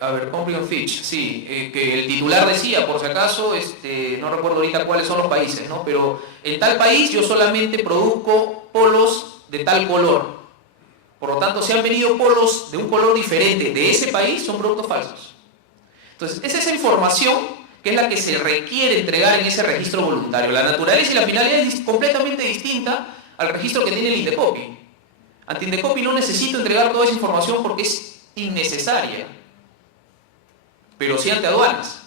Abercrombie & Fitch, sí, que el titular decía, por si acaso, no recuerdo ahorita cuáles son los países, ¿no? Pero en tal país yo solamente produzco polos de tal color. Por lo tanto, si han venido polos de un color diferente de ese país, son productos falsos. Entonces, es esa información que es la que se requiere entregar en ese registro voluntario. La naturaleza y la finalidad es completamente distinta al registro que tiene el Indecopi. Ante Indecopi no necesito entregar toda esa información porque es innecesaria. Pero sí ante aduanas,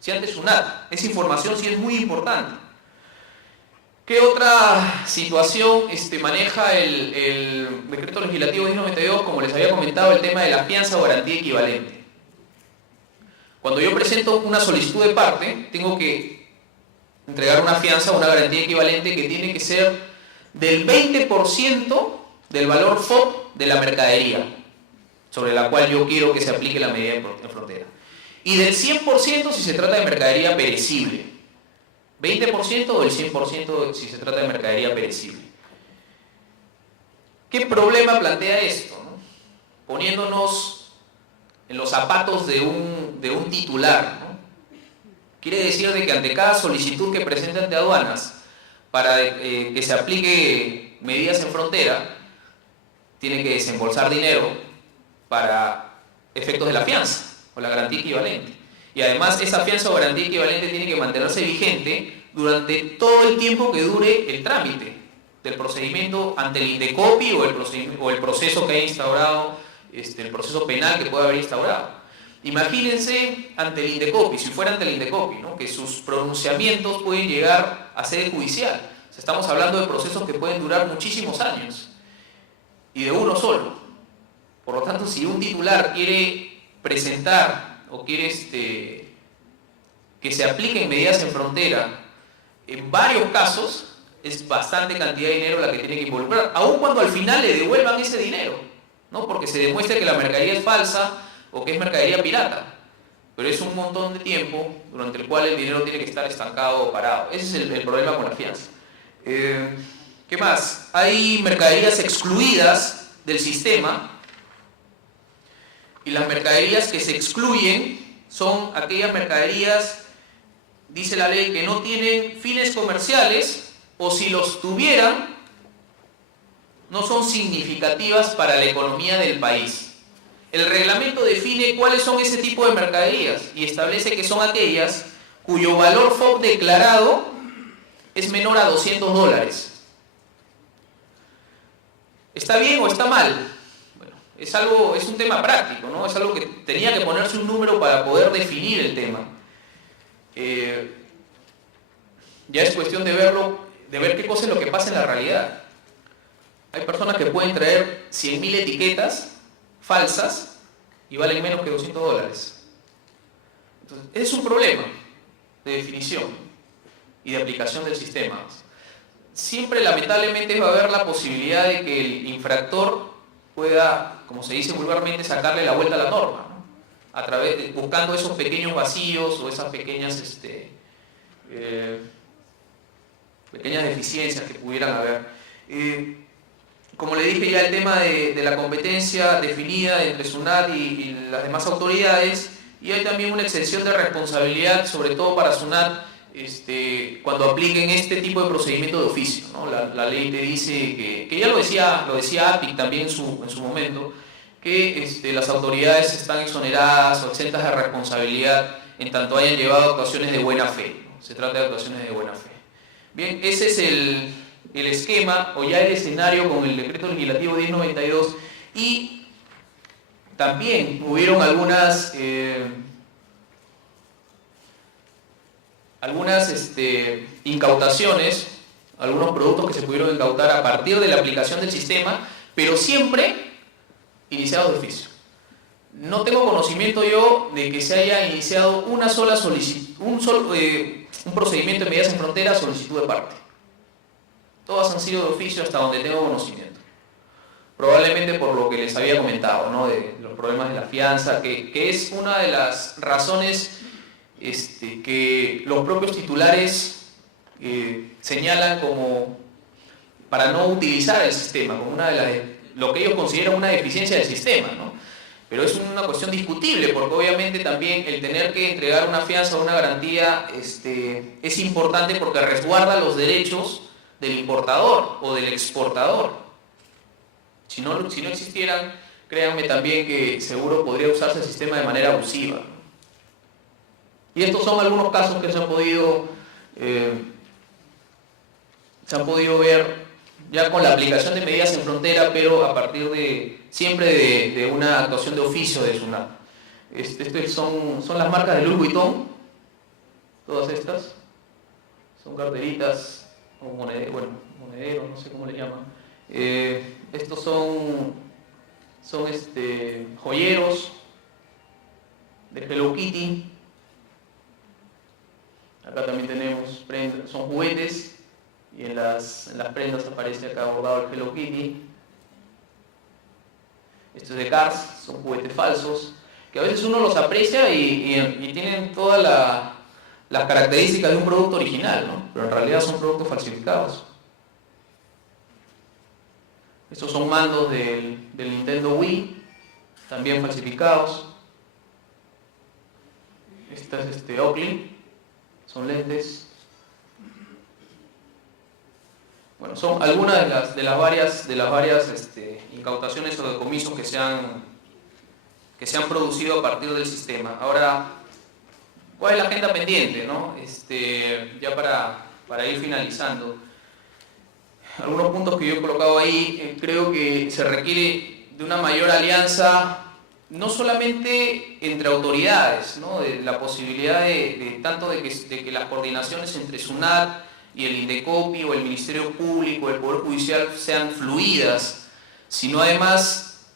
sí ante SUNAT. Esa información sí es muy importante. ¿Qué otra situación maneja el decreto legislativo 1092? Como les había comentado, el tema de la fianza o garantía equivalente. Cuando yo presento una solicitud de parte, tengo que entregar una fianza o una garantía equivalente que tiene que ser del 20% del valor FOB de la mercadería sobre la cual yo quiero que se aplique la medida en frontera. Y del 100% si se trata de mercadería perecible. 20% o el 100% si se trata de mercadería perecible. ¿Qué problema plantea esto, no? Poniéndonos en los zapatos de un titular, ¿no? Quiere decir de que ante cada solicitud que presente ante aduanas para que se aplique medidas en frontera, tiene que desembolsar dinero para efectos de la fianza o la garantía equivalente. Y además esa fianza o garantía equivalente tiene que mantenerse vigente durante todo el tiempo que dure el trámite del procedimiento ante el Indecopi o el proceso que haya instaurado, el proceso penal que pueda haber instaurado. Imagínense ante el Indecopi, si fuera ante el Indecopi, ¿no? Que sus pronunciamientos pueden llegar a sede judicial. O sea, estamos hablando de procesos que pueden durar muchísimos años y de uno solo. Por lo tanto, si un titular quiere presentar o quiere que se apliquen medidas en frontera, en varios casos es bastante cantidad de dinero la que tiene que involucrar, aun cuando al final le devuelvan ese dinero, ¿no? Porque se demuestre que la mercadería es falsa o que es mercadería pirata, pero es un montón de tiempo durante el cual el dinero tiene que estar estancado o parado. Ese es el problema con la fianza. ¿Qué más? Hay mercaderías excluidas del sistema. Y las mercaderías que se excluyen son aquellas mercaderías, dice la ley, que no tienen fines comerciales o si los tuvieran, no son significativas para la economía del país. El reglamento define cuáles son ese tipo de mercaderías y establece que son aquellas cuyo valor FOB declarado es menor a $200. ¿Está bien o está mal? Es un tema práctico, ¿no? Es algo que tenía que ponerse un número para poder definir el tema. Ya es cuestión de ver qué cosa es lo que pasa en la realidad. Hay personas que pueden traer 100.000 etiquetas falsas y valen menos que $200. Entonces, es un problema de definición y de aplicación del sistema. Siempre, lamentablemente, va a haber la posibilidad de que el infractor pueda, como se dice vulgarmente, sacarle la vuelta a la norma, ¿no? A través de, buscando esos pequeños vacíos o esas pequeñas deficiencias que pudieran haber. Como le dije ya, el tema de la competencia definida entre SUNAT y las demás autoridades, y hay también una exención de responsabilidad, sobre todo para SUNAT, cuando apliquen este tipo de procedimiento de oficio, ¿no? La ley te dice que ya lo decía APIC también en su momento, que las autoridades están exoneradas o exentas de responsabilidad en tanto hayan llevado actuaciones de buena fe, ¿no? Se trata de actuaciones de buena fe. Bien, ese es el esquema o ya el escenario con el decreto legislativo 1092, y también hubieron algunas incautaciones, algunos productos que se pudieron incautar a partir de la aplicación del sistema, pero siempre iniciados de oficio. No tengo conocimiento yo de que se haya iniciado una sola solicitud, un procedimiento de medidas en frontera, solicitud de parte. Todas han sido de oficio hasta donde tengo conocimiento. Probablemente por lo que les había comentado, ¿no? De los problemas de la fianza, que es una de las razones que los propios titulares señalan como para no utilizar el sistema, como una de lo que ellos consideran una deficiencia del sistema, ¿no? Pero es una cuestión discutible, porque obviamente también el tener que entregar una fianza o una garantía es importante porque resguarda los derechos del importador o del exportador. Si no existieran, créanme también que seguro podría usarse el sistema de manera abusiva. Y estos son algunos casos que se han podido ver ya con la aplicación de medidas en frontera, pero a partir siempre de una actuación de oficio de SUNAT. Son las marcas de Louis Vuitton, todas estas, son carteritas, o monederos, no sé cómo le llaman. Estos son joyeros de Hello Kitty. Acá también tenemos prendas, son juguetes, y en las prendas aparece acá bordado el Hello Kitty. Estos de Cars, son juguetes falsos, que a veces uno los aprecia y tienen todas las características de un producto original, ¿no? Pero en realidad son productos falsificados. Estos son mandos del Nintendo Wii, también falsificados. Esta es Oakley, son lentes. Bueno, son algunas de las varias incautaciones o decomisos que se han producido a partir del sistema. Ahora, ¿cuál es la agenda pendiente, no? Ya para ir finalizando, algunos puntos que yo he colocado ahí, creo que se requiere de una mayor alianza, no solamente entre autoridades, ¿no? De la posibilidad de que las coordinaciones entre SUNAT y el INDECOPI o el Ministerio Público, el Poder Judicial sean fluidas, sino además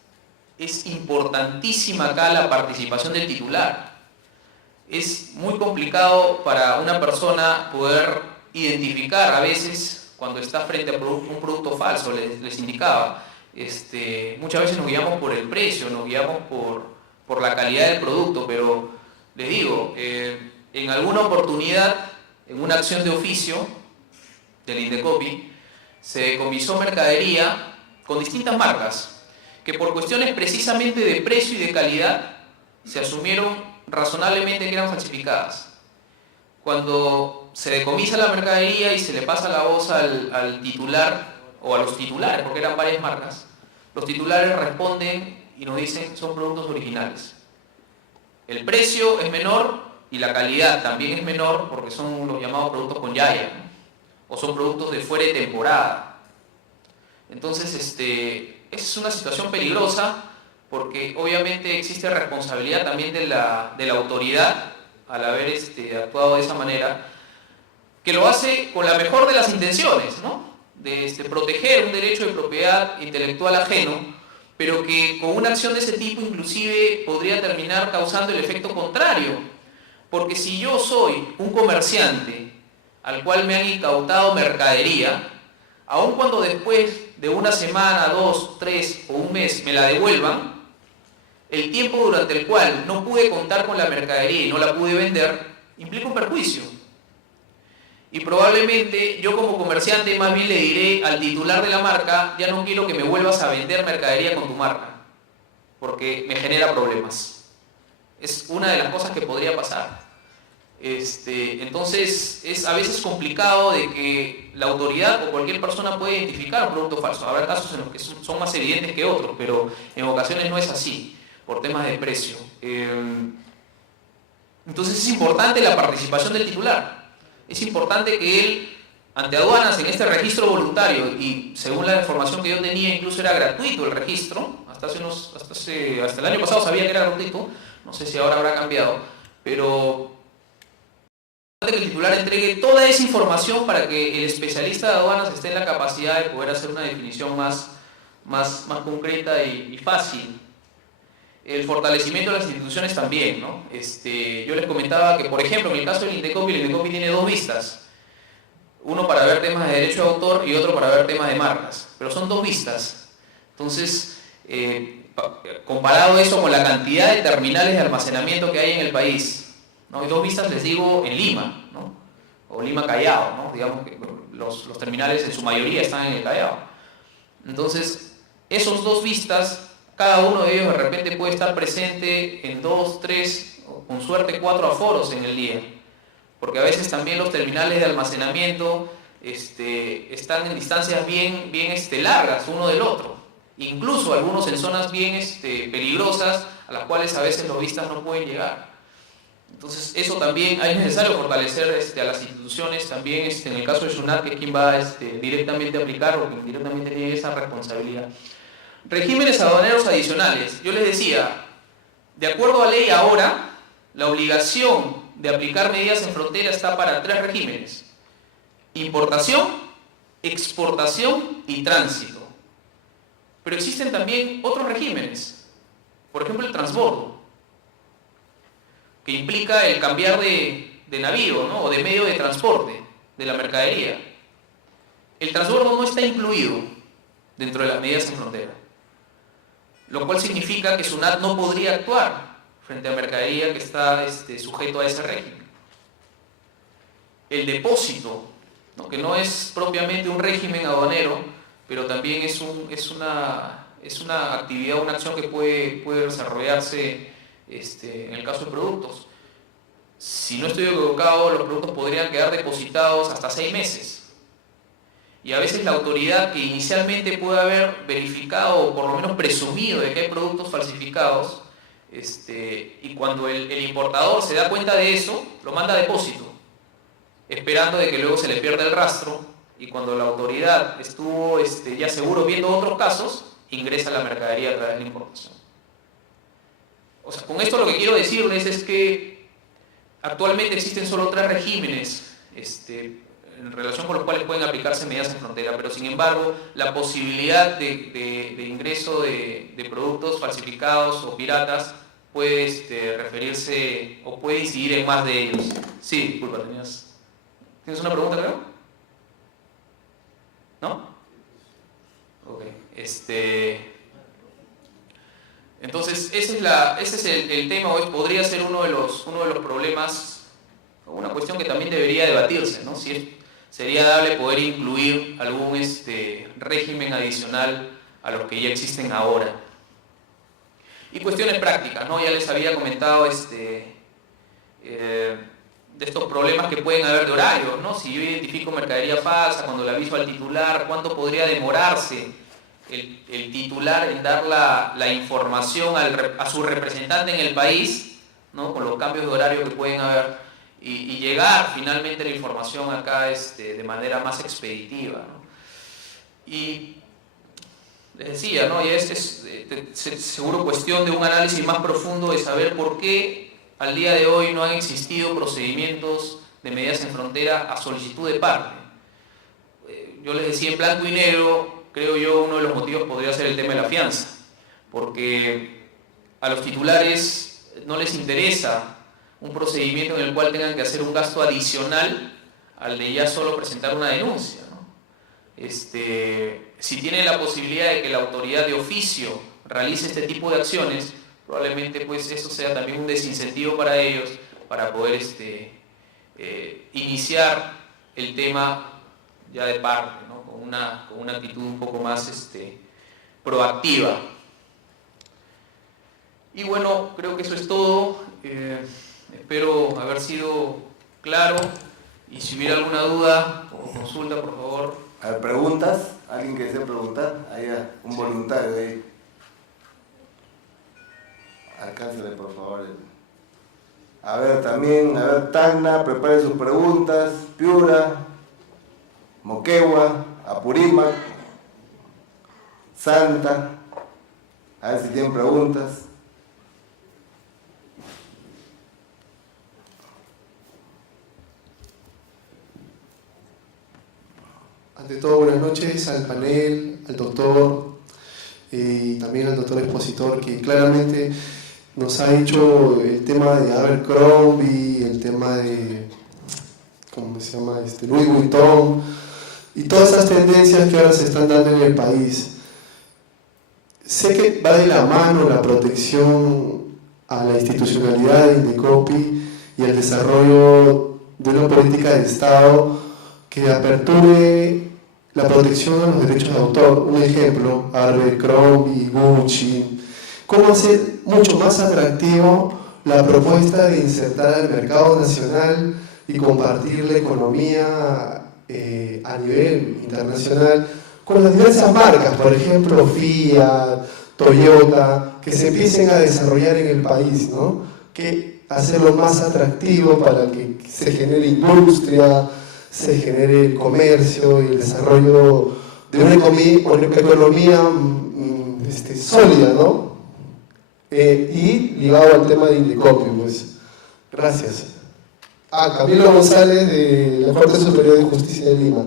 es importantísima acá la participación del titular. Es muy complicado para una persona poder identificar a veces cuando está frente a un producto falso, les indicaba. Muchas veces nos guiamos por el precio, nos guiamos por la calidad del producto, pero les digo, en alguna oportunidad, en una acción de oficio del INDECOPI, se decomisó mercadería con distintas marcas, que por cuestiones precisamente de precio y de calidad se asumieron razonablemente que eran falsificadas. Cuando se decomisa la mercadería y se le pasa la voz al titular o a los titulares, porque eran varias marcas, los titulares responden y nos dicen son productos originales. El precio es menor y la calidad también es menor porque son los llamados productos con yaya, ¿no? O son productos de fuera de temporada. Entonces, es una situación peligrosa porque obviamente existe responsabilidad también de la autoridad al haber actuado de esa manera, que lo hace con la mejor de las intenciones, ¿no? de proteger un derecho de propiedad intelectual ajeno, pero que con una acción de ese tipo inclusive podría terminar causando el efecto contrario. Porque si yo soy un comerciante al cual me han incautado mercadería, aun cuando después de una semana, 2, 3 o un mes me la devuelvan, el tiempo durante el cual no pude contar con la mercadería y no la pude vender, implica un perjuicio. Y probablemente yo como comerciante más bien le diré al titular de la marca, ya no quiero que me vuelvas a vender mercadería con tu marca, porque me genera problemas. Es una de las cosas que podría pasar. Entonces es a veces complicado de que la autoridad o cualquier persona pueda identificar un producto falso. Habrá casos en los que son más evidentes que otros, pero en ocasiones no es así, por temas de precio. Entonces es importante la participación del titular. Es importante que él, ante aduanas, en este registro voluntario, y según la información que yo tenía, incluso era gratuito el registro, hasta el año pasado sabía que era gratuito, no sé si ahora habrá cambiado, pero que el titular entregue toda esa información para que el especialista de aduanas esté en la capacidad de poder hacer una definición más concreta y fácil. El fortalecimiento de las instituciones también, ¿no? Yo les comentaba que, por ejemplo, en el caso del Indecopi, el Indecopi tiene dos vistas. Uno para ver temas de derecho de autor y otro para ver temas de marcas. Pero son dos vistas. Entonces, comparado eso con la cantidad de terminales de almacenamiento que hay en el país, ¿no? Y dos vistas, les digo, en Lima, ¿no? O Lima Callao, ¿no? Digamos que los terminales en su mayoría están en el Callao. Entonces, esos dos vistas, cada uno de ellos de repente puede estar presente en 2, 3, o con suerte 4 aforos en el día. Porque a veces también los terminales de almacenamiento están en distancias bien largas uno del otro. Incluso algunos en zonas bien peligrosas, a las cuales a veces los vistas no pueden llegar. Entonces eso también es necesario fortalecer a las instituciones, también en el caso de SUNAT, que es quien va directamente a aplicar o quien directamente tiene esa responsabilidad. Regímenes aduaneros adicionales. Yo les decía, de acuerdo a ley ahora, la obligación de aplicar medidas en frontera está para 3 regímenes: importación, exportación y tránsito. Pero existen también otros regímenes, por ejemplo el transbordo, que implica el cambiar de navío, ¿no? O de medio de transporte de la mercadería. El transbordo no está incluido dentro de las medidas en frontera, lo cual significa que SUNAT no podría actuar frente a mercadería que está sujeto a ese régimen. El depósito, ¿no? Que no es propiamente un régimen aduanero, pero también es una actividad, una acción que puede desarrollarse en el caso de productos. Si no estoy equivocado, los productos podrían quedar depositados hasta 6 meses. Y a veces la autoridad que inicialmente puede haber verificado o por lo menos presumido de que hay productos falsificados, y cuando el importador se da cuenta de eso, lo manda a depósito, esperando de que luego se le pierda el rastro, y cuando la autoridad estuvo ya seguro viendo otros casos, ingresa la mercadería a través de la importación. O sea, con esto lo que quiero decirles es que actualmente existen solo 3 regímenes en relación con los cuales pueden aplicarse medidas en frontera, pero sin embargo la posibilidad de ingreso de productos falsificados o piratas puede referirse o puede incidir en más de ellos. Sí, disculpa, ¿tienes una pregunta, creo? ¿No? Ok. Entonces ese es el tema, o podría ser uno de los problemas, o una cuestión que también debería debatirse, ¿no? Si sería dable poder incluir algún régimen adicional a los que ya existen ahora. Y cuestiones prácticas, ¿no? Ya les había comentado de estos problemas que pueden haber de horarios, ¿no? Si yo identifico mercadería falsa, cuando le aviso al titular, ¿cuánto podría demorarse el titular en dar la información a su representante en el país, ¿no? Con los cambios de horario que pueden haber? Y llegar finalmente la información acá de manera más expeditiva, ¿no? Y les decía, ¿no? Y es seguro cuestión de un análisis más profundo de saber por qué al día de hoy no han existido procedimientos de medidas en frontera a solicitud de parte. yo les decía en blanco y negro, creo yo uno de los motivos podría ser el tema de la fianza, porque a los titulares no les interesa un procedimiento en el cual tengan que hacer un gasto adicional al de ya solo presentar una denuncia, ¿no? Si tienen la posibilidad de que la autoridad de oficio realice este tipo de acciones, probablemente pues eso sea también un desincentivo para ellos para poder iniciar el tema ya de parte, ¿no? con una actitud un poco más proactiva. Y bueno, creo que eso es todo. Espero haber sido claro, y si hubiera alguna duda o consulta, por favor. A ver, ¿preguntas? ¿Alguien que desee preguntar? Ahí, un voluntario ahí. Alcáncele, por favor. A ver, también, Tacna, prepare sus preguntas. Piura, Moquegua, Apurímac, Santa. A ver si tienen preguntas. Ante todo, buenas noches al panel, al doctor y también al doctor expositor, que claramente nos ha hecho el tema de Abercrombie, el tema de, ¿cómo se llama? Louis Vuitton, y todas esas tendencias que ahora se están dando en el país. Sé que va de la mano la protección a la institucionalidad de Indecopi y el desarrollo de una política de Estado que aperture la protección a los derechos de autor. Un ejemplo, Abercrombie, Gucci. ¿Cómo hacer mucho más atractivo la propuesta de insertar al mercado nacional y compartir la economía a nivel internacional con las diversas marcas, por ejemplo Fiat, Toyota, que se empiecen a desarrollar en el país, ¿no? Que hacerlo más atractivo para que se genere industria, se genere el comercio y el desarrollo de una economía sólida, ¿no? Y ligado al tema de Indecopi, pues. Gracias. Camilo González, de la Corte Superior de Justicia de Lima.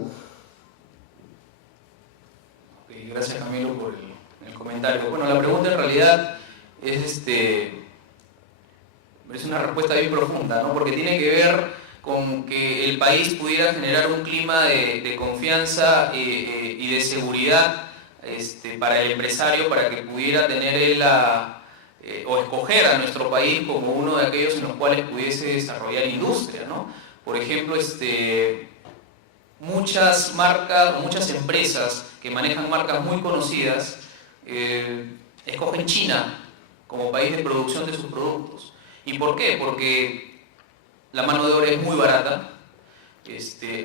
Gracias, Camilo, por el comentario. Bueno, la pregunta en realidad es una respuesta bien profunda, ¿no? Porque tiene que ver con que el país pudiera generar un clima de confianza y de seguridad para el empresario, para que pudiera tener él o escoger a nuestro país como uno de aquellos en los cuales pudiese desarrollar industria, ¿no? Por ejemplo, muchas marcas, muchas empresas que manejan marcas muy conocidas escogen China como país de producción de sus productos. ¿Y por qué? Porque la mano de obra es muy barata,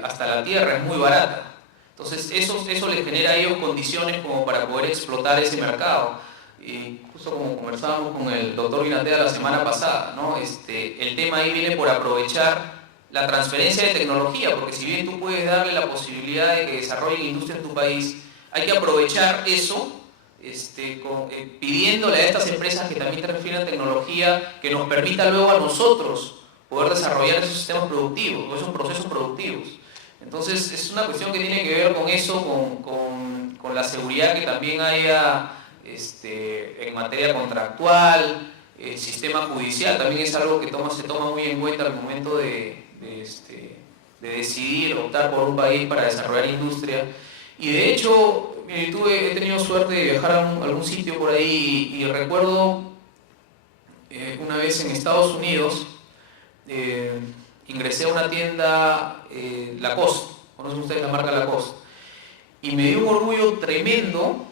hasta la tierra es muy barata. Entonces eso les genera a ellos condiciones como para poder explotar ese mercado. Y justo como conversábamos con el doctor Vinatea la semana pasada, ¿no? El tema ahí viene por aprovechar la transferencia de tecnología, porque si bien tú puedes darle la posibilidad de que desarrollen industria en tu país, hay que aprovechar eso pidiéndole a estas empresas que también transfieran tecnología que nos permita luego a nosotros poder desarrollar esos sistemas productivos, esos procesos productivos. Entonces es una cuestión que tiene que ver con eso, con la seguridad que también haya en materia contractual, el sistema judicial también es algo que se toma muy en cuenta al momento de decidir optar por un país para desarrollar industria. Y de hecho, he tenido suerte de viajar a algún sitio por ahí y recuerdo una vez en Estados Unidos, ingresé a una tienda Lacoste, conocen ustedes la marca Lacoste, y me dio un orgullo tremendo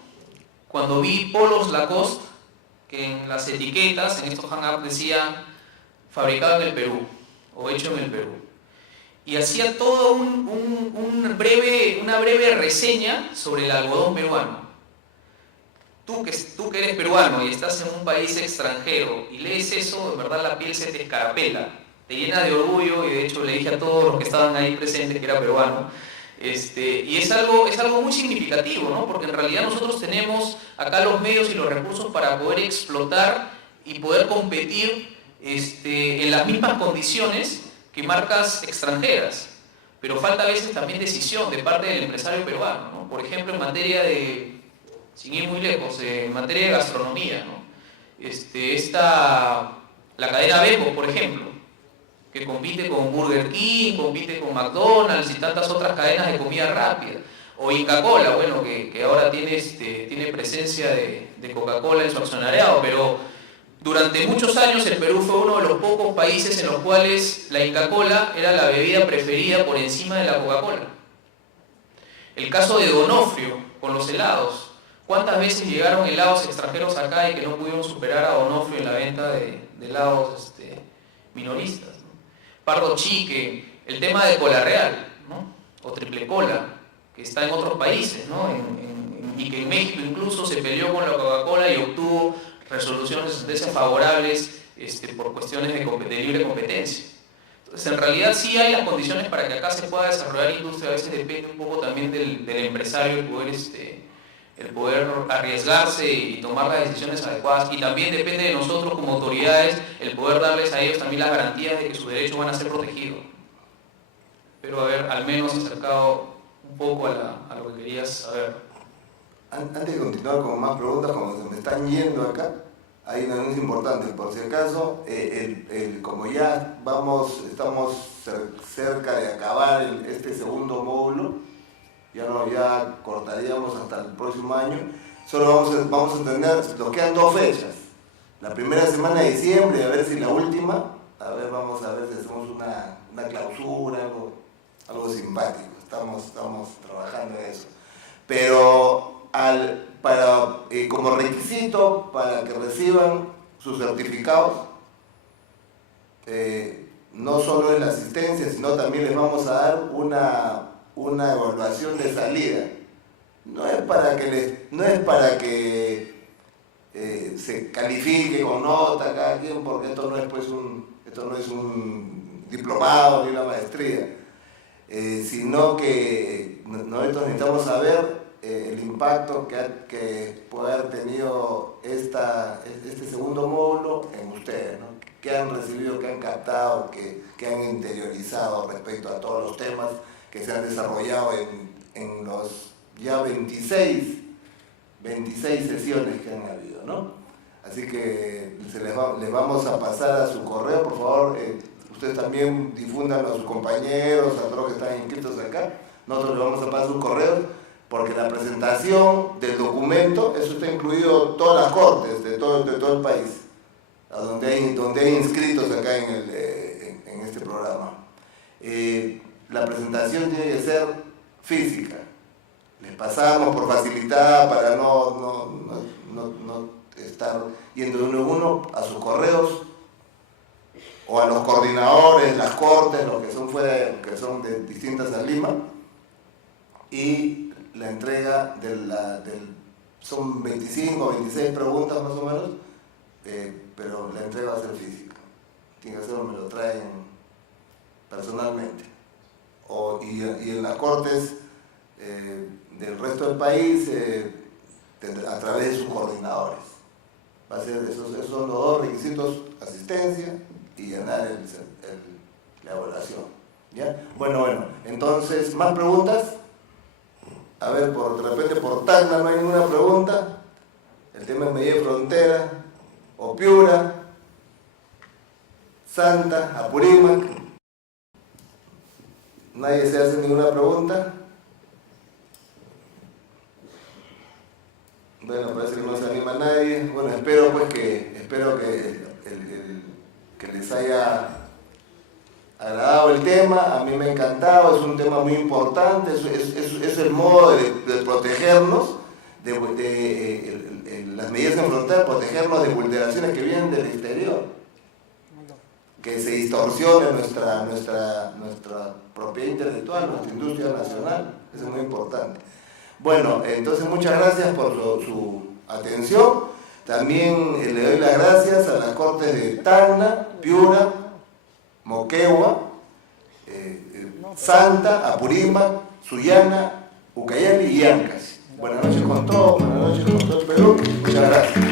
cuando vi polos Lacoste que en las etiquetas, en estos hang-ups decía fabricado en el Perú o hecho en el Perú. Y hacía todo una breve reseña sobre el algodón peruano. Tú que eres peruano y estás en un país extranjero y lees eso, de verdad la piel se te escarapela, te llena de orgullo, y de hecho le dije a todos los que estaban ahí presentes que era peruano. Y es algo muy significativo, ¿no? Porque en realidad nosotros tenemos acá los medios y los recursos para poder explotar y poder competir en las mismas condiciones que marcas extranjeras. pero falta a veces también decisión de parte del empresario peruano, ¿no? Por ejemplo, en materia de, sin ir muy lejos, en materia de gastronomía, ¿no? La cadena Bimbo, por ejemplo, que compite con Burger King, compite con McDonald's y tantas otras cadenas de comida rápida. O Inca Kola, bueno, que ahora tiene presencia de Coca-Cola en su accionariado, pero durante muchos años el Perú fue uno de los pocos países en los cuales la Inca Kola era la bebida preferida por encima de la Coca-Cola. El caso de Donofrio con los helados. ¿Cuántas veces llegaron helados extranjeros acá y que no pudieron superar a Donofrio en la venta de helados minoristas, ¿no? Pardo Chique, el tema de Cola Real, ¿no? O Triple Cola, que está en otros países, ¿no? Y que en México incluso se peleó con la Coca-Cola y obtuvo resoluciones desfavorables por cuestiones de libre competencia. Entonces, en realidad sí hay las condiciones para que acá se pueda desarrollar industria. A veces depende un poco también del empresario el poder arriesgarse y tomar las decisiones adecuadas, y también depende de nosotros como autoridades el poder darles a ellos también las garantías de que sus derechos van a ser protegidos. Pero haber al menos acercado un poco a lo que querías saber. Antes de continuar con más preguntas, como se me están yendo acá, hay una anuncio importante. Por si acaso, como ya estamos cerca de acabar este segundo módulo, ya cortaríamos hasta el próximo año. Solo vamos a tener, nos quedan 2 fechas. La primera semana de diciembre, a ver si la última, vamos a ver si hacemos una clausura, algo simpático. Estamos trabajando en eso. Pero como requisito para que reciban sus certificados, no solo en la asistencia, sino también les vamos a dar una evaluación de salida. No es para que se califique con nota cada quien, porque esto no es un diplomado ni una maestría, sino que nosotros necesitamos saber el impacto que puede haber tenido este segundo módulo en ustedes, ¿no? Que han recibido, que han captado, que han interiorizado respecto a todos los temas que se han desarrollado en los ya 26 sesiones que han habido, ¿no? Así que les vamos a pasar a su correo, por favor. Ustedes también difundan a sus compañeros, a todos los que están inscritos acá. Nosotros les vamos a pasar sus correos, porque la presentación del documento, eso está incluido todas las cortes de todo el país, donde hay inscritos acá en este programa. La presentación tiene que ser física. Les pasamos por facilitar para no estar yendo de uno en uno a sus correos o a los coordinadores, las cortes, los que son fuera, que son de distintas a Lima, y la entrega son 25 o 26 preguntas más o menos, pero la entrega va a ser física. Tiene que ser, me lo traen personalmente. Y en las cortes del resto del país, a través de sus coordinadores. Va a ser esos son los 2 requisitos: asistencia y llenar la evaluación. ¿Ya? Bueno, entonces, ¿más preguntas? A ver, de repente por Tacna no hay ninguna pregunta. El tema es medida de frontera, o Piura, Santa, Apurímac. Nadie se hace ninguna pregunta. Bueno, parece que no se anima nadie. Bueno, espero que les haya agradado el tema. A mí me ha encantado, es un tema muy importante, es el modo de protegernos, las medidas en frontera, protegernos de vulneraciones que vienen del exterior, que se distorsione nuestra propiedad intelectual, nuestra industria nacional. Eso es muy importante. Bueno, entonces muchas gracias por su atención. También le doy las gracias a las cortes de Tacna, Piura, Moquegua, Santa, Apurímac, Sullana, Ucayali y Ancash. Buenas noches con todos, buenas noches con todo el Perú. Muchas gracias.